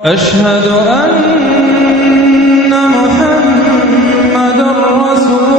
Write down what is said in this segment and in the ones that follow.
أشهد أن محمد رسول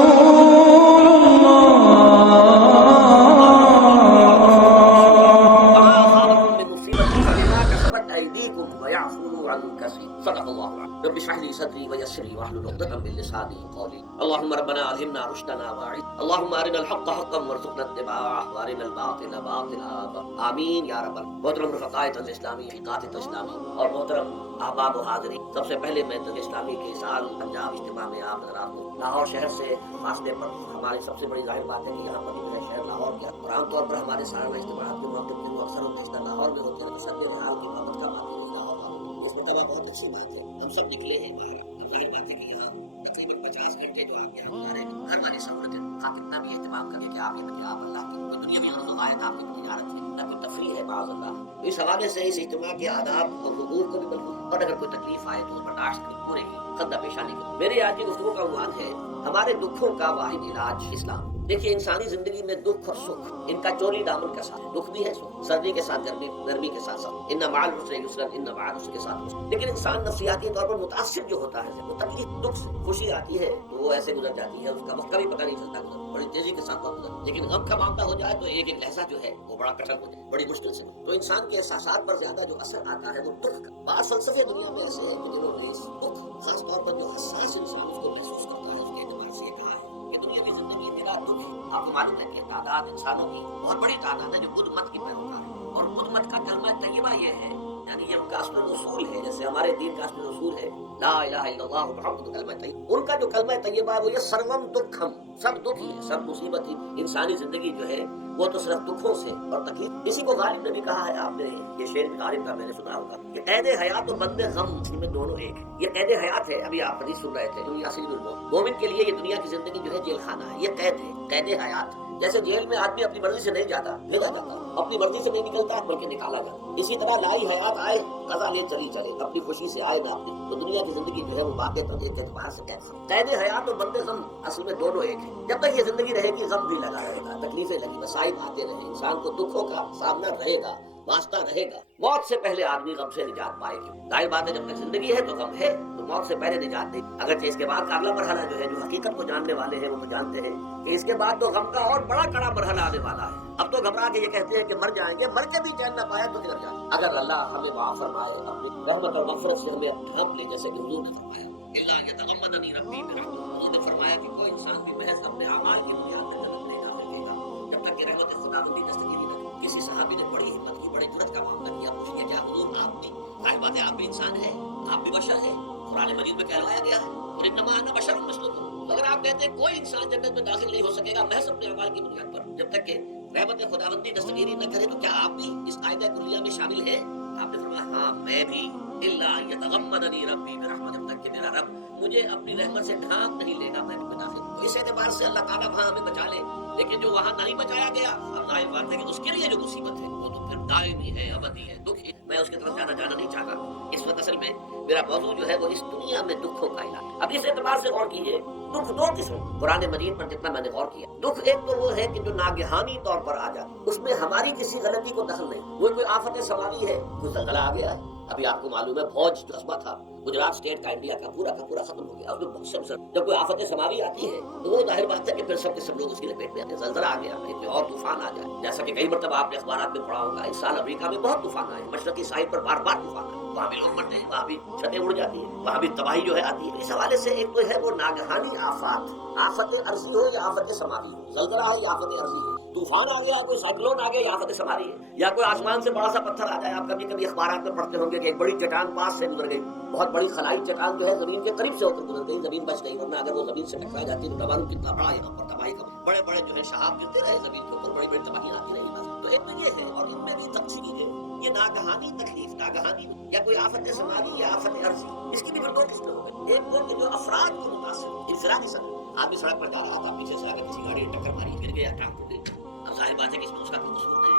رب اشرح لي صدري ويسر لي واحلل عقدة من لساني قولي اللهم ربنا ألهمنا رشدنا اللهم أرنا الحق حقا وارزقنا اتباعه وأرنا الباطل باطلا آمین یا رب محترم رفقائے طنز اسلامی فقات اسلامی اور محترم احباب و حاضرین، سب سے پہلے میں طنز اسلامی کے سال پنجاب اجتماع میں آپ حضرات کو لاہور شہر سے فاصلے پر ہماری سب سے بڑی ظاہر بات ہے کہ یہاں پر جو ہے شہر لاہور کیا اور عام طور پر ہمارے سالانہ اجتماعات کے موقع پہ جو اکثر ہوتے ہیں لاہور میں ہوتے ہیں تو سب حال کی محبت کا بات ہے لاہور والوں اس مرتبہ بہت اچھی بات ہے ہم سب نکلے ہیں باہر۔ اب ظاہر بات ہے کہ یہاں تقریباً 50 گھنٹے جو آپ یہاں گزارے ہیں ہر والی سہولت ہے کتنا بھی اہتمام کریں کہ آپ یہ بچے آپ اللہ کی کوئی دنیا میں غائب آپ کی تجارت ہے نہ کوئی تفریح ہے معاذ اللہ۔ اس حوالے سے اس اجتماع کے آداب اور حقوق کو بھی بالکل، اور اگر کوئی تکلیف آئے تو اس برداشت کریں پورے ہی خندہ پیشانی کریں۔ میرے آج کی گفتگو کا عنوان ہے ہمارے دکھوں کا واحد علاج اسلام۔ دیکھیے انسانی زندگی میں دکھ اور سکھ ان کا چولی دامن کا ساتھ، دکھ بھی ہے سکھ، سردی کے ساتھ گرمی، گرمی کے ساتھ ساتھ ان مع العسر یسرا، ان مع العسر کے ساتھ یسرا۔ لیکن انسان نفسیاتی طور پر متاثر جو ہوتا ہے وہ تکلیف دکھ سے، خوشی آتی ہے تو وہ ایسے گزر جاتی ہے، اس کا وقت کا بھی پتہ نہیں چلتا گزر، بڑی تیزی کے ساتھ وقت گزر۔ لیکن غم کا معاملہ ہو جائے تو ایک ایک لحظہ جو ہے وہ بڑا کٹھن ہو جائے، بڑی مشکل سے۔ تو انسان کے احساسات پر زیادہ جو اثر آتا ہے وہ دکھ کا۔ بعض فلسفے دنیا میں ایسے ہیں کہ جنہوں نے اس دکھ، خاص طور پر جو حساس انسان اس کو محسوس کرتا ہے، اس کے اعتبار سے یہ کہا ہے کہ دنیا کی زندگی میرا دکھ ہے۔ آپ کو معلوم ہے کہ تعداد انسانوں کی بہت بڑی تعداد ہے جو بدھ مت کی پیروکار ہے، اور بدھ مت کا کلمہ طیبہ یہ ہے، یعنی یہ ان کا اصل اصول ہے، جیسے ہمارے دین کا اصل اصول ہے لا الہ الا اللہ محمد کلمہ طیبہ۔ ان کا جو کلمہ طیبہ ہے وہ یہ سروم دکھم، سب دکھ ہی ہے، سب مصیبت ہی۔ انسانی زندگی جو ہے وہ تو صرف دکھوں سے اور تکلیف۔ اسی کو غالب نے بھی کہا ہے، آپ نے یہ شعر بھی غالب کا میں نے سنا ہوگا کہ قید حیات و بند غم میں دونوں ایک ہے۔ یہ قید حیات ہے، ابھی آپ حدیث سن رہے تھے جو یاسین المومن، مومن کے لیے یہ دنیا کی زندگی جو ہے جیل خانہ ہے، یہ قید ہے، قید حیات۔ جیسے جیل میں آدمی اپنی مرضی سے نہیں جاتا، بھیجا جاتا، اپنی مرضی سے نہیں نکلتا بلکہ نکالا جاتا، اسی طرح لائی حیات آئے قضا لے چلی چلے، اپنی خوشی سے آئے نہ اپنی۔ تو دنیا کی زندگی جو ہے وہ باقی ایک اعتبار سے قید حیات اور بند غم اصل میں دونوں ایک ہے۔ جب تک یہ زندگی رہے گی غم بھی لگا رہے گا، تکلیفیں لگی، مصائب آتے رہے، انسان کو دکھوں کا سامنا رہے گا، واسطہ رہے گا۔ موت سے پہلے آدمی غم سے نجات پائے گی، ظاہر بات ہے جب تک زندگی ہے تو غم ہے، تو موت سے پہلے نجات نہیں۔ اگرچہ اس کے بعد کا اگلا مرحلہ جو ہے، جو حقیقت کو جاننے والے ہیں وہ تو جانتے ہیں کہ اس کے بعد تو غم کا اور بڑا کڑا مرحلہ آنے والا ہے۔ اب تو گھبرا کے یہ کہتے ہیں کہ مر جائیں گے، مر کے بھی چین نہ پایا تو کدھر جائیں۔ اگر اللہ ہمیں معاف فرمائے، اپنی رحمت اور مغفرت سے ہمیں ڈھانپ لے، جیسے کہ حضور نے فرمایا الا یتغمدنی ربی برحمتہ، حضور نے فرمایا کہ کوئی انسان بھی محض اپنے اعمال کی بنیاد پر جنت نہیں داخل دے گا جب تک کہ رحمت خداوندی دستگیری نہ کرے۔ کسی صحابی نے بڑی ہمت کی، بڑی جرأت کا معاملہ کیا، پوچھ لیا کیا حضور آپ بھی، ظاہر بات ہے آپ بھی انسان ہیں، آپ بھی بشر ہیں، قرآن مجید میں کہلایا گیا ہے اور انما انا بشر مثلکم۔ اگر آپ کہتے ہیں کوئی انسان جنت میں داخل نہیں ہو سکے گا محض اپنے اعمال کی بنیاد پر جب تک کہ رحمت خداوندی دستگیری نہ کرے، تو کیا آپ بھی اس قاعدہ کلیہ میں شامل ہیں؟ آپ نے فرمایا ہاں میں بھی، الا یتغمدنی ربی برحمتہ، جب تک کہ میرا رب مجھے اپنی رحمت سے ڈھانپ نہیں لے گا میں بھی داخل۔ تو اس اعتبار سے اللہ تعالیٰ وہاں ہمیں بچا لے، لیکن جو وہاں نہیں بچایا گیا، اب ظاہر بات ہے کہ اس کے لیے جو مصیبت ہے وہ تو پھر دائمی ہے، ابدی ہے، دکھ ہے۔ میں اس کی طرف جانا نہیں چاہتا اس وقت۔ اصل میں میرا موضوع جو ہے وہ اس دنیا میں دکھوں کا علاج۔ اب اس اعتبار سے غور کیجیے، دکھ دو قسم قرآن مجید پر جتنا میں نے غور کیا، دکھ ایک تو وہ ہے کہ جو ناگہانی طور پر آ جاتا، اس میں ہماری کسی غلطی کو دخل نہیں، وہ کوئی آفت سماوی ہے، کوئی زلزلہ آ گیا ہے، ابھی آپ کو معلوم ہے فوج قصبہ تھا گجرات اسٹیٹ کا انڈیا کا پورا ختم ہو گیا، اس میں سب جب کوئی آفت سماوی آتی ہے تو وہ ظاہر بات ہے کہ پھر سب کے سب لوگ اس کی لپیٹ میں آتے ہیں۔ زلزلہ آ گیا، کوئی اور طوفان آ جائے، جیسا کہ کئی مرتبہ آپ نے اخبارات میں پڑھا ہوگا، اس سال امریکہ میں بہت طوفان آئے، مشرقی ساحل پر بار بار طوفان آئے، وہاں بھی لوگ مرتے ہیں، وہاں بھی چھتیں اڑ جاتی ہیں، وہاں بھی تباہی جو ہے آتی ہے۔ اس حوالے سے ایک تو ہے وہ ناگہانی آفات، آفت عرضی ہو یا آفت سماوی ہو، زلزلہ ہو یا آفت عرضی ہو، طوفان آ گیا، کوئی سائیکلون آ گیا یا آفت سماوی ہے، یا کوئی آسمان سے بڑا سا پتھر آ جائے۔ آپ کبھی اخبارات میں پڑھتے ہوں گے کہ ایک بڑی چٹان پاس سے گزر گئی، بہت بڑی خلائی چٹان جو ہے زمین کے قریب سے ہو کر گزر گئی، زمین بچ گئی، ورنہ اگر وہ زمین سے ٹکرا جاتی تو معلوم کتنا بڑا یہاں پر تباہی کا بڑے جو ہے شہاب گرتے رہے زمین کے اوپر، بڑی تباہیاں آتی رہی۔ تو ایک تو یہ ہے، اور ان میں بھی تقسیم ہے، یہ ناگہانی تکلیف، ناگہانی یا کوئی آفت سماوی یا آفت عرضی، اس کی بھی پھر دو قسمیں ہو گئی۔ ایک وہ کہ جو افراد کو متاثر، انفرادی سطح، آدمی سڑک پر جا رہا تھا، پیچھے سے اگر کسی گاڑی نے ٹکر ماری، گر گیا، ٹانگ ٹوٹ گئی، اب ظاہر بات ہے کہ اس میں اس کا کوئی قصور نہیں،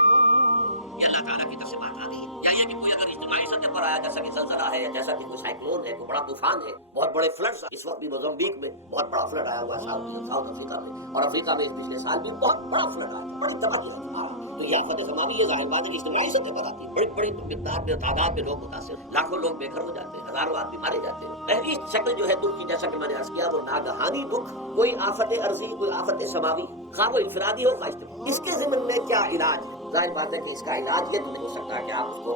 یہ اللہ تعالیٰ کی طرف سے بات آ گئی ہے۔ یا یہ کہ کوئی اگر اجتماعی سطح پر آیا، جیسا کہ زلزلہ ہے، یا جیسا کہ کوئی سائیکلون ہے، کوئی بڑا طوفان ہے، بہت بڑے فلڈز، اس وقت بھی موزمبیق میں بہت بڑا فلڈ آیا ہوا ہے، ساؤتھ افریقہ میں، اور افریقہ میں پچھلے سال بھی بہت بڑا فلڈ آیا، بڑی تباہی ہے۔ تو یہ آفت سماوی یہ ظاہر بات ہے کہ اجتماعی سطح پر آتی ہے، بڑی بڑی مقدار میں تعداد میں لوگ متاثر، لاکھوں لوگ بے گھر ہو جاتے ہیں، ہزاروں آدمی مارے جاتے ہیں۔ پہلی شکل جو ہے دکھ کی، جیسا کہ میں نے عرض کیا، وہ ناگہانی دکھ، کوئی آفت عرضی، کوئی آفت سماوی، خواہ وہ انفرادی ہو خواہ اجتماعی۔ اس کے ضمن میں کیا علاج ہے؟ ظاہر بات ہے کہ اس کا علاج یہ تو نہیں ہو سکتا کہ آپ اس کو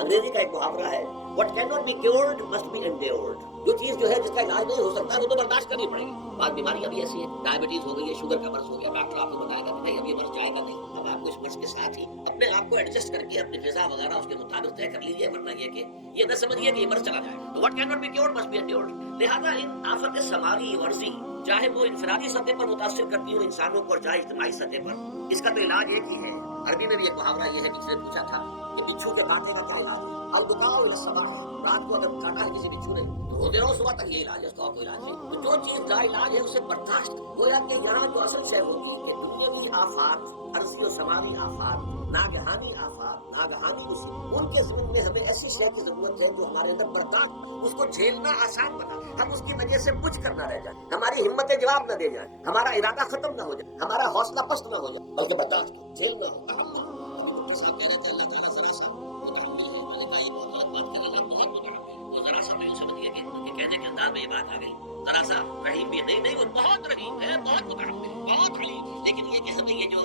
انگریزی کا ایک محاورہ ہے، what cannot be cured must be endured۔ جو چیز جو ہے جس کا علاج نہیں ہو سکتا وہ تو برداشت کرنی پڑے گی۔ بعض بیماریاں بھی ایسی ہیں، ڈائبٹیز ہو گئی ہے، شوگر کا مرض ہو گیا، ڈاکٹر آپ کو بتائے گا کہ نہیں اب یہ مرض جائے گا نہیں، اب آپ کو اس مرض کے ساتھ ہی اپنے آپ کو ایڈجسٹ کر کے اپنی غذا وغیرہ اس کے مطابق طے کر لیجیے، ورنہ یہ کہ یہ نہ سمجھیے کہ یہ مرض چلا جائے گا۔ تو what cannot be cured must be endured۔ لہذا ان آفت سماوی ورزی، چاہے وہ انفرادی سطح پر متاثر کرتی ہوں انسانوں کو اور چاہے اجتماعی سطح پر، اس کا تو علاج ایک ہی ہے۔ عربی میں بھی ایک محاورہ یہ ہے، کسی نے پوچھا تھا کہ بچھو کے کاٹنے کا کیا علاج ہے؟ البکاء الی الصباح، رات کو اگر کاٹا ہے کسی بچھو نے تو روتے رہو صبح تک، یہ علاج ہے، اس کا اور کوئی علاج نہیں۔ تو جو چیز لا علاج ہے اسے برداشت، گویا کہ یہاں جو اصل شے ہوگی کہ دنیاوی آفات، عرضی و سماوی آفات، ناگہانی آفات، ناگہانی مصیبت، ان کے ضمن میں ہمیں ایسی شے کی ضرورت ہے جو ہمارے اندر برداشت، اس کو جھیلنا آسان بنا، ہم اس کی وجہ سے بجھ کر نہ رہ جائیں، ہماری ہمتیں جواب نہ دے جائیں، ہمارا ارادہ ختم نہ ہو جائے، ہمارا حوصلہ پست نہ ہو جائے، بلکہ برداشت جھیلنا ہو، تحمل۔ ابھی ڈاکٹر صاحب کہہ رہے تھے اللہ تعالیٰ ذرا سا متحمل ہے، میں نے کہا یہ بہت غلط بات کر رہا، بہت متحمل ہے۔ وہ ذرا سا میں سمجھ گیا کہ کہنے کے انداز میں یہ بات آ گئی، ذرا سا رحیم بھی نہیں، نہیں وہ بہت رحیم ہے، بہت متحمل ہے، بہت حلیم ہے۔ لیکن یہ کہ ہمیں یہ جو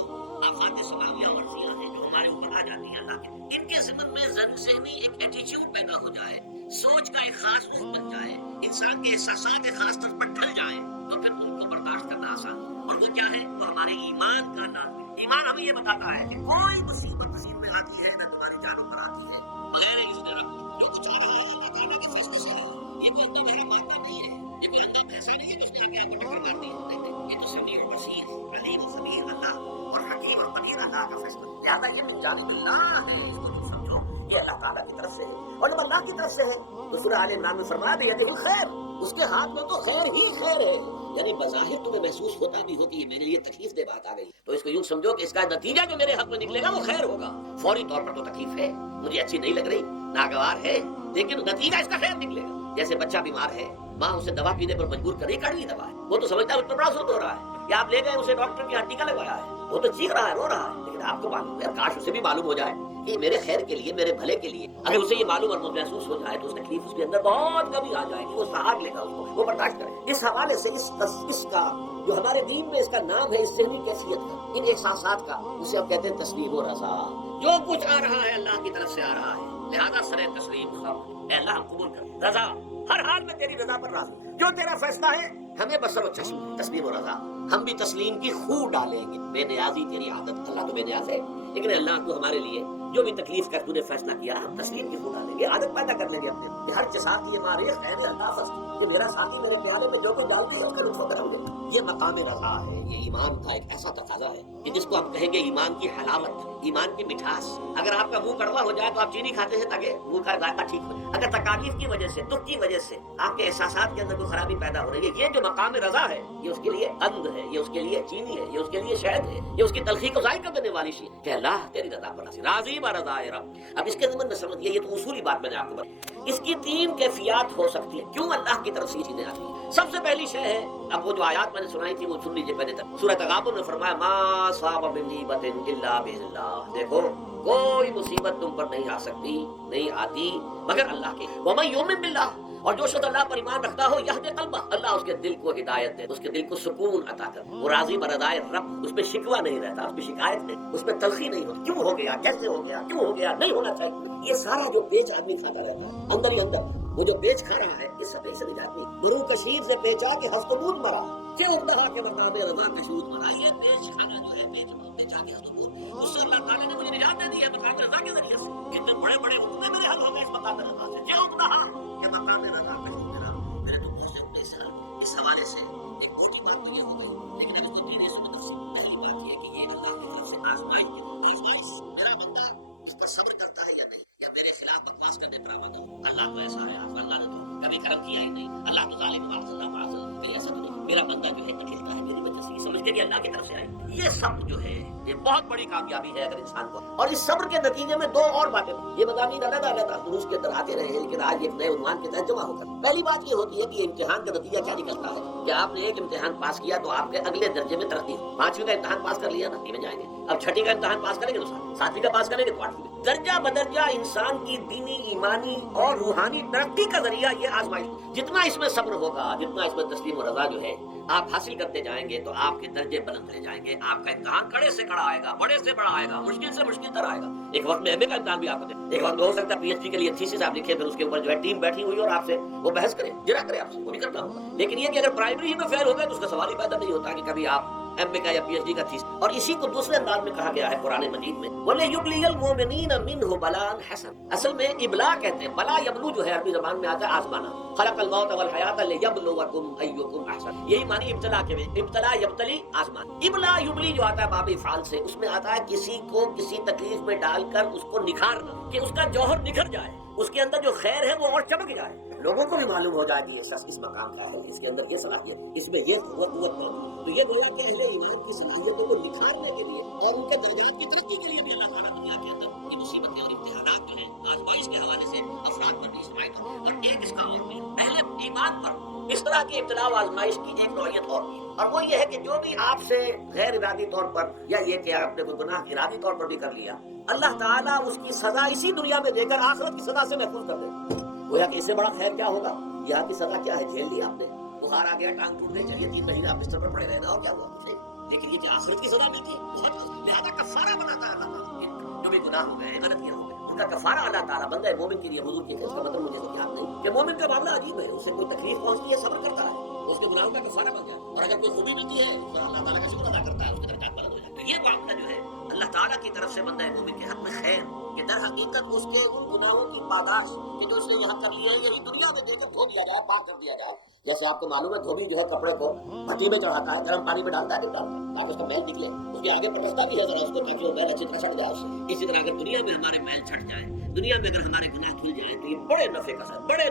آفات سماویہ ورزیاں ہیں جو ہمارے اوپر آ جاتی ہیں اللہ کے، ان کے ضمن میں ذہنی ایک ایٹیچیوڈ پیدا ہو جائے، سوچ کا ایک خاص رخ بن جائے، انسان کے احساسات ایک خاص طرف پر ڈھل جائیں، تو پھر ان کو برداشت کرنا آسان ہے۔ اور وہ کیا ہے؟ وہ ہمارے ایمان کا نام ہے۔ ایمان ہمیں یہ بتاتا ہے کہ کوئی مصیبت نصیب میں آتی ہے نہ تمہاری جانوں پر آتی ہے بغیر اذن رب۔ جو کچھ آ رہا ہے اللہ تعالیٰ کے فیصلے سے ہے، یہ کوئی اندھا گہرا مادہ نہیں ہے، یہ کوئی اندھا پیسہ نہیں ہے کہ اس نے آگے آپ کو ٹکر کر دی، نہیں، یہ تو سمیع بصیر، علیم خبیر اللہ اور حکیم اور قدیر اللہ کا فیصلہ۔ لہٰذا یہ من جانب اللہ ہے، اس کو جو سمجھو یہ اللہ تعالیٰ کی طرف سے ہے، اور جب اللہ کی طرف سے ہے تو سورہ آل عمران میں فرمایا بیدہ الخیر، اس کے ہاتھ میں تو خیر ہی خیر ہے، یعنی بظاہر تمہیں محسوس ہوتا بھی ہوتی ہے میرے لیے تکلیف دہ بات آ گئی، تو اس کو یوں سمجھو کہ اس کا نتیجہ جو میرے حق میں نکلے گا وہ خیر ہوگا۔ فوری طور پر تو تکلیف ہے، مجھے اچھی نہیں لگ رہی، ناگوار ہے، لیکن نتیجہ اس کا خیر نکلے گا۔ جیسے بچہ بیمار ہے، ماں اسے دوا پینے پر مجبور کر رہی، کڑوی دوا ہے، وہ تو سمجھتا ہے اس پر بڑا سود ہو رہا ہے، یا آپ لے گئے اسے ڈاکٹر کی ہڈی کا لگوایا ہے، وہ تو چیخ رہا ہے، رو رہا ہے، لیکن آپ کو معلوم ہے، کاش اسے بھی معلوم ہو جائے کہ میرے خیر کے لیے، میرے بھلے کے لیے، اگر اسے یہ معلوم اور محسوس ہو جائے تو اس تکلیف اس کے اندر بہت کمی آ جائے گی، وہ سہار لے گا، اس کو وہ برداشت کرے۔ اس حوالے سے اس کا جو ہمارے دین میں اس کا نام ہے، اس ذہنی کیفیت کا، ان احساسات کا، اسے ہم کہتے ہیں تسلیم و رضا۔ جو کچھ آ رہا ہے اللہ کی طرف سے آ رہا ہے، لہذا سر تسلیم خواہ، اے اللہ ہم قبول کر، رضا، ہر حال میں تیری رضا پر راضی، جو تیرا فیصلہ ہے ہمیں بصر و چشم، تسلیم و رضا، ہم بھی تسلیم کی خو ڈالیں گے۔ بے نیازی تیری عادت، اللہ تو بے نیاز ہے، لیکن اللہ تو ہمارے لیے جو بھی تکلیف کر تو نے فیصلہ کیا، ہم تسلیم کی خو ڈالیں گے، عادت پیدا کر لیں گے اپنے کہ ہر چساتی ماریخ عین الطافس، کہ میرا ساتھی میرے پیالے میں جو کوئی ڈالتی ہے اس کا لطف و کرم لے۔ یہ مقام رضا ہے، یہ ایمان کا ایک ایسا تقاضا ہے کہ جس کو ہم کہیں گے ایمان کی حلاوت، ایمان کی مٹھاس۔ اگر آپ کا منہ کڑوا ہو جائے تو آپ چینی کھاتے ہیں تاکہ منہ کا ذائقہ ٹھیک ہو جائے۔ اگر تکالیف کی وجہ سے، دکھ کی وجہ سے آپ کے احساسات کے اندر کوئی خرابی پیدا ہو رہی ہے، یہ جو مقام رضا ہے، یہ اس کے لیے قند ہے، یہ اس کے لیے چینی ہے، یہ اس کے لیے شہد ہے، یہ اس کی تلخی کو ذائقہ دینے والی چیز کہ اللہ تیری رضا پر راضی، راضی برضا رب۔ اب اس کے ضمن میں سمجھیے، یہ تو اصولی بات میں نے آپ کو بتائی، اس کی تین کیفیات ہو سکتی ہے کیوں اللہ کی طرف سے یہ چیزیں آتی ہیں۔ سب سے پہلی شے ہے، اب وہ جو آیات میں نے سنائی تھی وہ سن لیجیے پہلے تک۔ سورہ تغابن میں فرمایا ما صاب من مصیبت الا باذن اللہ، دیکھو کوئی مصیبت تم پر نہیں آ سکتی، نہیں آتی مگر اللہ کی۔ ومن یؤمن باللہ، اور جو شخص اللہ پر ایمان رکھتا ہو یہدی قلبہ، اللہ اس کے دل کو ہدایت دے، اس کے دل کو سکون عطا کر، وہ راضی برضائے رب، اس پہ شکوہ نہیں رہتا، اس پہ شکایت نہیں، اس پہ تلخی نہیں ہوتی، کیوں ہو گیا، کیسے ہو گیا، کیوں ہو گیا، نہیں ہونا چاہیے۔ یہ سارا جو پیچ آدمی کھاتا رہتا ہے اندر ہی اندر، وہ جو پیچ کھا رہا ہے اس سے سے نجات نہیں۔ مرو کشیر سے پیچا کہ ہفتبود مرا، کہ اردہا کے مقام رضا کشود مرا۔ یہ پیچ کھانا جو ہے، پیچا کے ہفتبود، اس سے اللہ تعالیٰ نے مجھے نجات دے دی ہے مقام رضا کے ذریعے سے۔ کتنے بڑے بڑے حکم میرے حل ہو گئے اس مقام رضا سے، کہ اردہا کے مقام رضا کشود مرا۔ میرے تو بہت سے اپنے اس حوالے سے ایک موٹی بات تو یہ ہو گئی، لیکن اب اس کو دینے سے میں تفصیل پہلی بات یہ ہے کہ یہ اللہ کی طرف سے آزمائش، میرا بندہ اس پر صبر کرتا ہے یا نہیں، یا میرے خلاف بکواس کرنے پر آمادہ ہو۔ اللہ تو ایسا ہے، اللہ نے تو کبھی کرم کیا ہی نہیں، اللہ تو ظالم معاذ اللہ، ایسا تو نہیں۔ میرا بندہ جو ہے اکیلتا ہے میری وجہ سے، یہ سمجھ کے کہ اللہ کی طرف سے آئی. یہ صبر جو ہے یہ بہت بڑی کامیابی ہے اگر انسان کو. اور اس صبر کے نتیجے میں دو اور باتیں، یہ مضامین علیحدہ دروس کے اندر آتے رہے لیکن آج ایک نئے عنوان کے تحت جمع ہو کر. پہلی بات یہ ہوتی ہے کہ امتحان کا نتیجہ کیا نکلتا ہے کہ آپ نے ایک امتحان پاس کیا تو آپ کے اگلے درجے میں ترقی. 5ویں کا امتحان پاس کر لیا نا میں جائیں گے، اب 6ٹھی کا امتحان پاس کریں گے تو 7ویں کا پاس کریں گے تو 8ویں. درجہ بدرجہ انسان کی دینی ایمانی اور روحانی ترقی کا ذریعہ یہ آزمائش. جتنا اس میں صبر ہوگا، جتنا اس میں تسلیم و رضا جو ہے آپ حاصل کرتے جائیں گے تو آپ کے درجے بلند رہ جائیں گے. آپ کا امتحان کڑے سے کڑا آئے گا، بڑے سے بڑا آئے گا، مشکل سے مشکل تر آئے گا. ایک وقت میں ایم اے کا امتحان بھی آپ کو دیں، ایک وقت ہو سکتا ہے پی ایچ ڈی کے لیے تھیسس آپ لکھیں، پھر اس کے اوپر جو ہے ٹیم بیٹھی ہوئی اور آپ سے وہ بحث کرے، جرا کرے آپ سے، وہ بھی کرنا ہوگا. لیکن یہ کہ اگر پرائمری ہی میں فیل ہو گئے تو اس کا سوال ہی پیدا نہیں ہوتا کہ کبھی آپ ایم اے کا یا پی ایچ ڈی کا تھیسس. اور اسی کو دوسرے انداز میں کہا گیا ہے قرآن مجید میں وَلِيُبْلِيَ الْمُؤْمِنِينَ مِنْهُ بَلَاءً حَسَنًا. اصل میں ابلا کہتے ہیں، بلا یبلو جو ہے عربی زبان میں آتا ہے آزمانا. خلق الموت والحیات لِيَبْلُوَكُمْ أَيُّكُمْ أَحْسَنُ. یہی معنی ابتلا کے میں، ابتلا یبتلی آزمان. ابلا یبلی جو آتا ہے باب افعال سے، اس میں آتا ہے کسی کو کسی تکلیف میں ڈال کر اس کو نکھارنا، کہ اس کا جوہر نکھر جائے، اس کے اندر جو خیر ہے وہ اور چمک جائے، لوگوں کو بھی معلوم ہو جائے کہ یہ شخص اس مقام کا ہے، اس کے اندر یہ صلاحیت، اس میں یہ قوت موجود. تو یہ گویا کہ اہل ایمان کی صلاحیتوں کو نکھارنے کے لیے اور ان کے درجات کی ترقی کے لیے بھی اللہ تعالیٰ دنیا کے اندر یہ مصیبتیں اور امتحانات جو ہیں آزمائش کے حوالے سے افراد پر اجتماعی پر. اور ایک اس کا اور بھی اہل ایمان پر اس طرح کی ابتلا و آزمائش کی ایک نوعیت اور بھی، اور وہ یہ ہے کہ جو بھی آپ سے غیر ارادی طور پر یا یہ کہ آپ نے کوئی گناہ ارادی طور پر بھی کر لیا، اللہ تعالیٰ اس کی سزا اسی دنیا میں دے کر آخرت کی سزا سے محفوظ کر دے. گویا کہ اس سے بڑا خیر کیا ہوگا؟ یہاں کی سزا کیا ہے؟ جھیل لی آپ نے، بخار آ گیا، ٹانگ ٹوٹ گئی، چلیے 3 مہینے آپ بستر پر پڑے رہنا اور کیا ہوا. لیکن یہ کہ آخرت کی سزا ملتی ہے بہت، لہذا کفارہ بناتا ہے اللہ تعالیٰ. جو بھی گناہ ہو گئے، غلطیاں ہو گئے، ان کا کفارہ اللہ تعالیٰ بندہ مومن کے لیے حضور کے. اس کا مطلب مجھے یاد نہیں کہ مومن کا معاملہ عجیب ہے، اسے کوئی تکلیف پہنچتی ہے صبر کرتا ہے، اس کے گناہوں کا کفارہ بن جائے، اور اگر کوئی خوبی ملتی ہے تو اللہ تعالیٰ کا شکر ادا کرتا ہے، اس کے درجات بلند ہو جائے. تو یہ معاملہ جو ہے اللہ تعالیٰ کی طرف سے بندہ مومن کے حق میں خیر کہ در حقیقت اس کے ان گناہوں کی پاداش کہ جو اس نے یہاں کر لیا ہے یہی دنیا میں دے کر دھو دیا جائے، پاک کر دیا جائے. جیسے آپ کو معلوم ہے دھوبی جو ہے کپڑے کو بھٹی میں چڑھاتا ہے، گرم پانی میں ڈالتا ہے تاکہ اس کا میل نکلے، اس کے آگے پٹکتا بھی ہے ذرا اس کو تاکہ وہ میل اچھی طرح چھٹ جائے اس سے. اسی طرح اگر دنیا میں ہمارے میل چھٹ جائے، دنیا میں اگر ہمارے گناہ کھل جائے تو یہ بڑے نفع کا سودا ہے،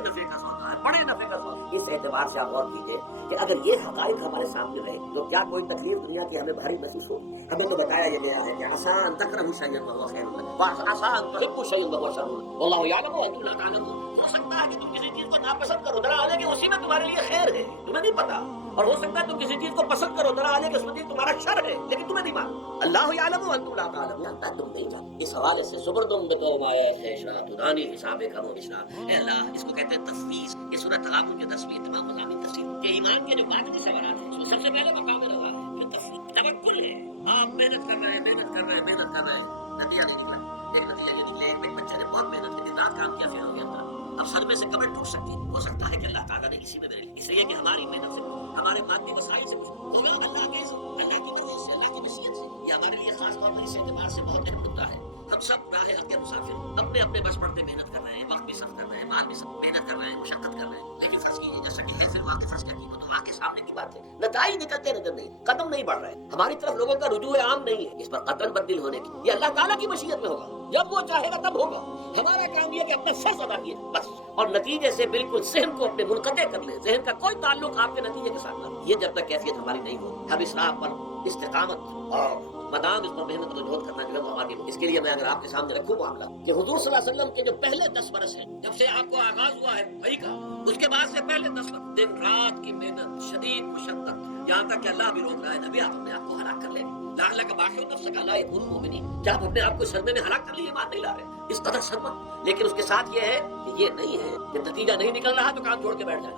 بڑے نفع کا سودا. اس اعتبار سے آپ غور کیجیے کہ اگر یہ حقائق ہمارے سامنے رہے تو کیا کوئی تکلیف دنیا کی ہمیں بھاری محسوس ہو؟ ہمیں تو بتایا یہ گیا ہے کہ آسان تکرہوا شیئا وہو خیر لکم وآسان تحبوا شیئا وہو شر لکم واللہ یعلم وانتم لا تعلمون. ہو سکتا ہے کہ تم کسی چیز کو ناپسند کرو، ذرا حالانکہ اسی میں تمہارے لیے خیر ہے، تمہیں نہیں پتا. اور ہو سکتا ہے تم کسی چیز کو پسند کرو، ذرا حالانکہ اس میں تمہارا شر ہے لیکن تمہیں نہیں معلوم. اللہ یعلم وانتم لا تعلمون، جانتا ہے تم نہیں جانتے. اس حوالے سے زبردم بقوم آیات ہے اشراط دانی حساب کم و بشرا. اے اللہ، اس کو کہتے ہیں تفویض. یہ سورۃ تغابن کے 10ویں تمام مضامین تفسیر کے ایمان کے جو باطنی سوالات ہیں اس میں سب سے پہلے مقام رضا ہے، جو تفویض توکل ہے. آپ محنت کر رہے ہیں، نتیجہ نہیں نکلا. ایک نتیجہ یہ نکلے ایک بچے نے بہت محنت کی، رات کام کیا، پھر ہو گیا تھا، اب صدمے سے کمر ٹوٹ سکتی ہے. ہو سکتا ہے کہ اللہ تعالیٰ نے اسی میں میرے لیے، اس لیے کہ ہماری محنت سے ہمارے مادی وسائل سے کچھ ہوگا، اللہ کی مرضی سے، اللہ کی مشیت سے. یہ ہمارے لیے خاص طور پر اس اعتبار سے بہت اہم نکتہ ہے. ہم سب راہ حق کے مسافر اپنے اپنے بس پڑتے محنت کر رہے ہیں، وقت بھی صرف کر رہے ہیں، مال بھی صرف محنت کر رہے ہیں، مشقت کر رہے ہیں. لیکن فرض کیجیے جیسا کہ ہے پھر واقع فرض کر وہ تو آگے سامنے کی بات ہے، نتائج نکلتے نظر نہیں، قدم نہیں بڑھ رہے، ہماری طرف لوگوں کا رجوع عام نہیں ہے. اس پر قطعاً بدل ہونے کی یہ اللہ تعالیٰ کی مشیت میں ہوگا، جب وہ چاہے گا تب ہوگا. ہمارا کام یہ کہ اپنا فرض ادا کیے بس، اور نتیجے سے بالکل ذہن کو اپنے منقطع کر لیں، ذہن کا کوئی تعلق آپ کے نتیجے کے ساتھ نہ. یہ جب تک کیفیت ہماری نہیں ہو، ہم اس راہ پر استقامت اور مدام اس پر محنت و جہد کرنا جو ہے وہ ہمارے لیے. اس کے لیے میں اگر آپ کے سامنے رکھوں معاملہ کہ حضور صلی اللہ علیہ وسلم کے جو پہلے 10 برس ہیں، جب سے آپ کو آغاز ہوا ہے وحی کا، اس کے بعد سے پہلے 10 برس دن رات کی محنت، شدید مشقت، یہاں تک کہ اللہ بھی روک رہا ہے نبی آپ اپنے آپ کو ہلاک کر لیں. لعلک باخع نفسک علی یکونوا مؤمنین. کیا آپ اپنے آپ کو صدمے میں ہلاک کر لیے بات نہیں لا رہے، اس قدر صدمہ. لیکن اس کے ساتھ یہ ہے کہ یہ نہیں ہے کہ نتیجہ نہیں نکل رہا تو کام چھوڑ کے بیٹھ جائے.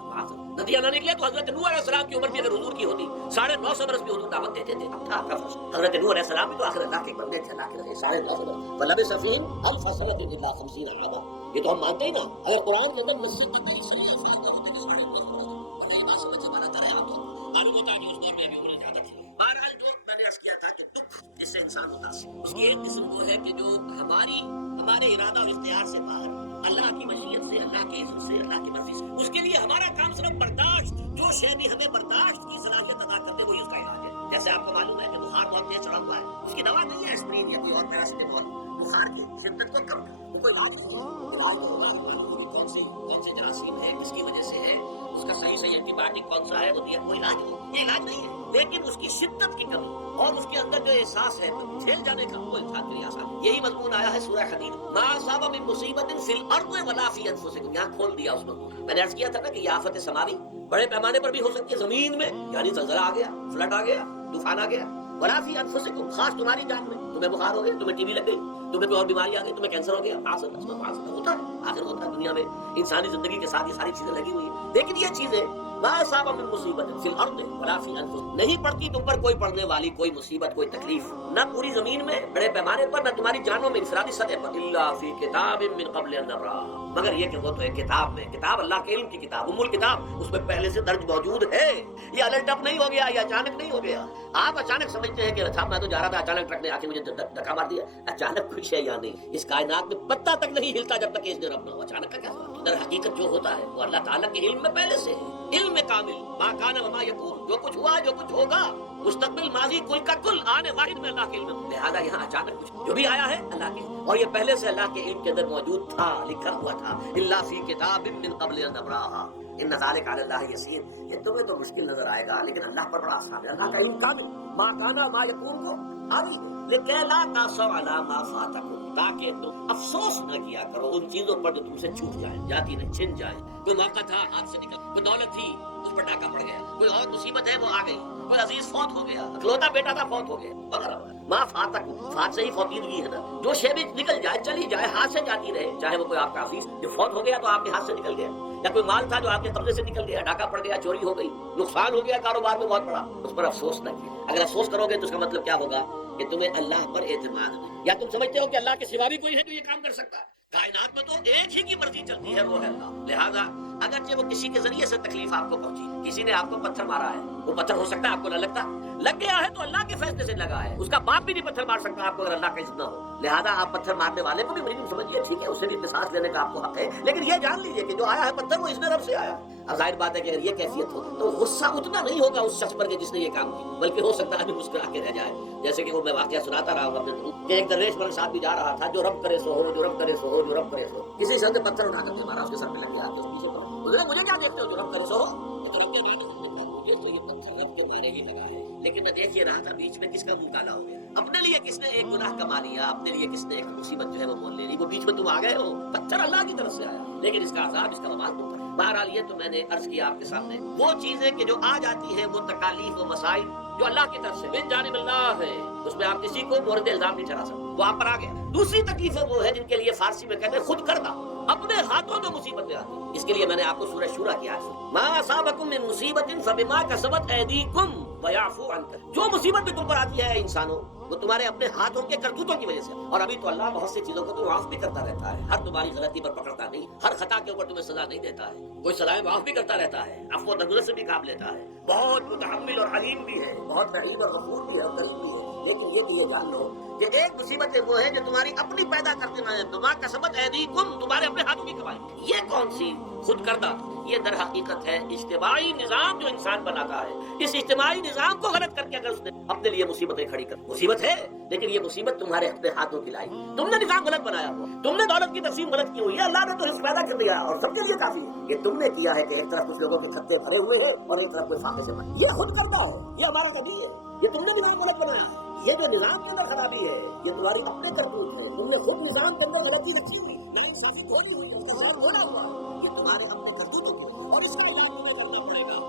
نتیجہ نہ نکلے تو حضرت نوح علیہ السلام کی عمر بھی اگر حضور کی ہوتی 950 برس بھی حضور دعوت دیتے تھے. اب تھا آپ کا فرض. حضرت نوح علیہ السلام بھی تو آخر اللہ کے بندے تھے، اللہ کے رسول 950 برس. فلبث فیہم الف سنۃ الا 50 عاما. یہ تو ہم مانتے ہی نا. اگر قرآن کے اندر نص قطعی صریح الفاظ کو ہوتے کہ بڑے لوگ یہ بات سمجھ بنا کرے آپ معلوم ہوتا ہے اس دور میں بھی انہیں زیادہ تھی. بہرحال جو میں نے عرض کیا تھا کہ دکھ جس سے انسان متاثر، اس کی ایک قسم وہ ہے کہ جو ہمارے ارادہ اور اختیار سے باہر، اللہ کی مشیت سے، اللہ کے عزت سے، اللہ کی مرضی سے. اس کے لیے ہمارا کام صرف برداشت، جو شے بھی ہمیں برداشت کی صلاحیت ادا کرتے وہی اس کا علاج ہے. جیسے آپ کو معلوم ہے کہ بخار بہت تیز چڑھا ہوا ہے، اس کی دوا نہیں ہے اسپرین یا کوئی اور پیراسیٹامول. بخار کی شدت کو کم، وہ کوئی علاج نہیں ہے. علاج تو ہوگا معلوم ہوگی کون سی جراثیم ہے، کس کی وجہ سے ہے، اس کا صحیح اینٹی بایوٹک کون سا ہے وہ دیا، کوئی علاج ہو، یہ علاج نہیں ہے، لیکن اس کی شدت کی کمی اور اس کے اندر جو احساس ہے جھیل جانے کا، وہ انسان کے لیے آسان ہے۔ یہی مضمون آیا ہے سورہ حدید، ما اصاب من مصیبت فی الارض ولا فی انفسکم، یہاں کھول دیا اس مضمون۔ میں نے عرض کیا تھا نا کہ یہ آفت سماوی بڑے پیمانے پر بھی ہو سکتی ہے، زمین میں یعنی زلزلہ آ گیا، فلڈ آ گیا، طوفان آ گیا، ولا فی انفسکم، خاص تمہاری جان میں، تمہیں بخار ہو گیا، تمہیں ٹی بی لگ گئی، تمہیں کوئی اور بیماری آ گئی، تمہیں کینسر ہو گیا، ہوتا ہے، آخر ہوتا ہے دنیا میں، انسانی زندگی کے ساتھ یہ ساری چیزیں لگی ہوئی ہیں۔ لیکن یہ چیزیں ما اصاب من مصیبت فی الارض ولا فی انفسکم، نہیں پڑتی تم پر کوئی پڑنے والی کوئی مصیبت، کوئی تکلیف، نہ پوری زمین میں بڑے پیمانے پر، نہ تمہاری جانوں میں انفرادی سطح پر، الا فی کتاب من قبل ان نبرأ، مگر یہ کہ وہ تو ایک کتاب میں، کتاب اللہ کے علم کی کتاب، ام الکتاب، اس میں پہلے سے درج موجود ہے۔ یہ الرٹ اپ نہیں ہو گیا، یہ اچانک نہیں ہو گیا۔ آپ اچانک سمجھتے ہیں کہ اچھا میں تو جا رہا تھا، اچانک ٹرک نے آ کے مجھے دھکا مار دیا، اچانک کچھ ہے یا نہیں، اس کائنات میں پتہ تک نہیں ہلتا جب تک اس نے رب نہ ہو، اچانک کا کیا ہوا؟ در حقیقت جو ہوتا ہے وہ اللہ تعالیٰ کے علم میں پہلے سے ہے، علم کامل، ما کان وما یکون، جو کچھ ہوا جو کچھ ہوگا، مستقبل ماضی کل کا کل آنے واحد میں اللہ کے علم میں، لہٰذا یہاں اچانک کچھ جو بھی آیا ہے اللہ کے، اور یہ پہلے سے اللہ کے علم کے اندر موجود تھا، لکھا ہوا تھا، الا فی کتاب من قبل ان نبرأھا ان ذلک علی اللہ یسیر۔ یہ تمہیں تو مشکل نظر آئے گا لیکن اللہ پر بڑا آسان ہے، اللہ کا علم کامل، ما کان ما یکون کو آگے لکھے لا تاسوا علی ما فاتکم، تاکہ تم افسوس نہ کیا کرو ان چیزوں پر جو تم سے چھوٹ جائیں، جاتی نہیں، چھن جائیں۔ کوئی موقع تھا ہاتھ سے نکل، کوئی دولت تھی اس پر ڈاکہ پڑ گیا، کوئی اور مصیبت ہے وہ آ گئی، کوئی عزیز فوت ہو گیا، اکلوتا بیٹا تھا فوت ہو گیا وغیرہ۔ ما فاتکم، فات سے ہی فوتیدگی ہے نا، جو شے بھی نکل جائے چلی جائے ہاتھ سے جاتی رہے، چاہے وہ کوئی آپ کا عزیز جو فوت ہو گیا تو آپ کے ہاتھ سے نکل گیا، یا کوئی مال تھا جو آپ کے قبضے سے نکل گیا، ڈاکہ پڑ گیا، چوری ہو گئی، نقصان ہو گیا کاروبار میں بہت بڑا، اس پر افسوس نہ کیا۔ اگر افسوس کرو گے تو اس کا مطلب کیا ہوگا کہ تمہیں اللہ پر اعتماد نہیں، یا تم سمجھتے ہو کہ اللہ کے سوا بھی کوئی ہے جو یہ کام کر سکتا ہے۔ کائنات میں تو ایک ہی کی مرضی چلتی ہے، وہ ہے اللہ، لہذا اگرچہ وہ کسی کے ذریعے سے تکلیف آپ کو پہنچی، کسی نے آپ کو پتھر مارا ہے، وہ پتھر ہو سکتا ہے آپ کو نہ لگتا، لگ گیا ہے تو اللہ کے فیصلے سے لگا ہے، اس کا باپ بھی نہیں پتھر مار سکتا آپ کو اگر اللہ کا اذن نہ ہو، لہذا آپ پتھر مارنے والے کو بھی مجرم سمجھیے، ٹھیک ہے، اس سے بھی قصاص لینے کا آپ کو حق ہے، لیکن یہ جان لیجیے کہ جو آیا ہے پتھر وہ اذن رب سے آیا۔ اب ظاہر بات ہے کہ اگر یہ کیفیت ہو تو غصہ اتنا نہیں ہوگا اس شخص پر کہ جس نے یہ کام کی، بلکہ ہو سکتا ہے مسکرا کے رہ جائے، جیسے کہ وہ میں واقعہ سناتا رہا ہوں اپنے دوست کہ ایک درویش پر ساتھ بھی جا رہا تھا، جو رب کرے سو ہو، جو رب کرے سو ہو، جو رب کرے سو، کسی شخص نے پتھر اٹھا کر کے مارا، اس کے سر پہ لگ گیا، مجھے کیا دیکھتے ہو جو رب کرے سو ہو، تو رب کے مجھے تو یہ پتھر رب کے مارے ہی لگا ہے، لیکن میں دیکھ یہ رہا تھا بیچ میں کس کا منہ کالا ہو گیا، اپنے لیے کس نے ایک گناہ کما لیا، اپنے لیے کس نے ایک مصیبت جو ہے وہ مول لے لی، وہ بیچ میں تم آ گئے ہو، پتھر اللہ کی طرف سے آیا، لیکن اس کا عذاب، اس کا وبال تم پر۔ بہرحال یہ تو میں نے عرض کیا آپ کے سامنے، وہ چیزیں کہ جو آ جاتی ہیں، وہ تکالیف و مسائل جو اللہ کی طرف سے من جانب اللہ ہے، اس میں آپ کسی کو مورد الزام نہیں ٹھہرا سکتے، وہ آپ پر آ گیا۔ دوسری تکلیفیں وہ ہے جن کے لیے فارسی میں کہتے ہیں خود کردہ، اپنے ہاتھوں میں مصیبتیں آتی ہیں۔ اس کے لیے میں نے آپ کو سورہ شورى کی آیت سنائی، ما اصابکم من مصیبت فبما کسبت ایدیکم ویعفو عن کثیر، جو مصیبت بھی تم پر آتی ہے انسانوں، وہ تمہارے اپنے ہاتھوں کے کرتوتوں کی وجہ سے، اور ابھی تو اللہ بہت سی چیزوں کو تو معاف بھی کرتا رہتا ہے، ہر تمہاری غلطی پر پکڑتا نہیں، ہر خطا کے اوپر تمہیں سزا نہیں دیتا ہے، کوئی سزائیں معاف بھی کرتا رہتا ہے، عفو و درگزر سے بھی کام لیتا ہے، بہت متحمل اور حلیم بھی ہے، بہت رحیم اور غفور بھی ہے اور کریم بھی ہے، لیکن یہ کہ یہ جان لو کہ ایک مصیبت وہ ہے جو تمہاری اپنی پیدا کرتے ہیں، بما کسبت ایدیکم، تمہارے اپنے ہاتھوں کی کمائی۔ یہ کون سی خود کردہ؟ یہ در حقیقت ہے اجتماعی نظام جو انسان بناتا ہے، اس اجتماعی نظام کو غلط کر کے اگر اس نے اپنے لیے مصیبتیں کھڑی کر، مصیبت ہے لیکن یہ مصیبت تمہارے اپنے ہاتھوں کی لائی، تم نے نظام غلط بنایا ہوا، تم نے دولت کی تقسیم غلط کی ہوئی ہے، اللہ نے تو رزق پیدا کر دیا اور سب کے لیے کافی ہے، یہ تم نے کیا ہے کہ ایک طرف کچھ لوگوں کے کھتے بھرے ہوئے ہیں اور ایک طرف کوئی فاقے سے بھرے، یہ خود کردہ ہے، یہ ہمارا کبھی ہے، یہ تم نے نظام غلط بنایا ہے، یہ جو نظام کے اندر خرابی ہے یہ تمہاری اپنے کرتوت ہے، تم نے خود نظام کے اندر غلطی رکھی ہے، ناانصافی تھوڑی ہوئی ہے، تھوڑا ہوا ہے، یہ تمہارے اپنے کرتوتوں کی، اور اس کا علاج تمہیں کرنا پڑے گا۔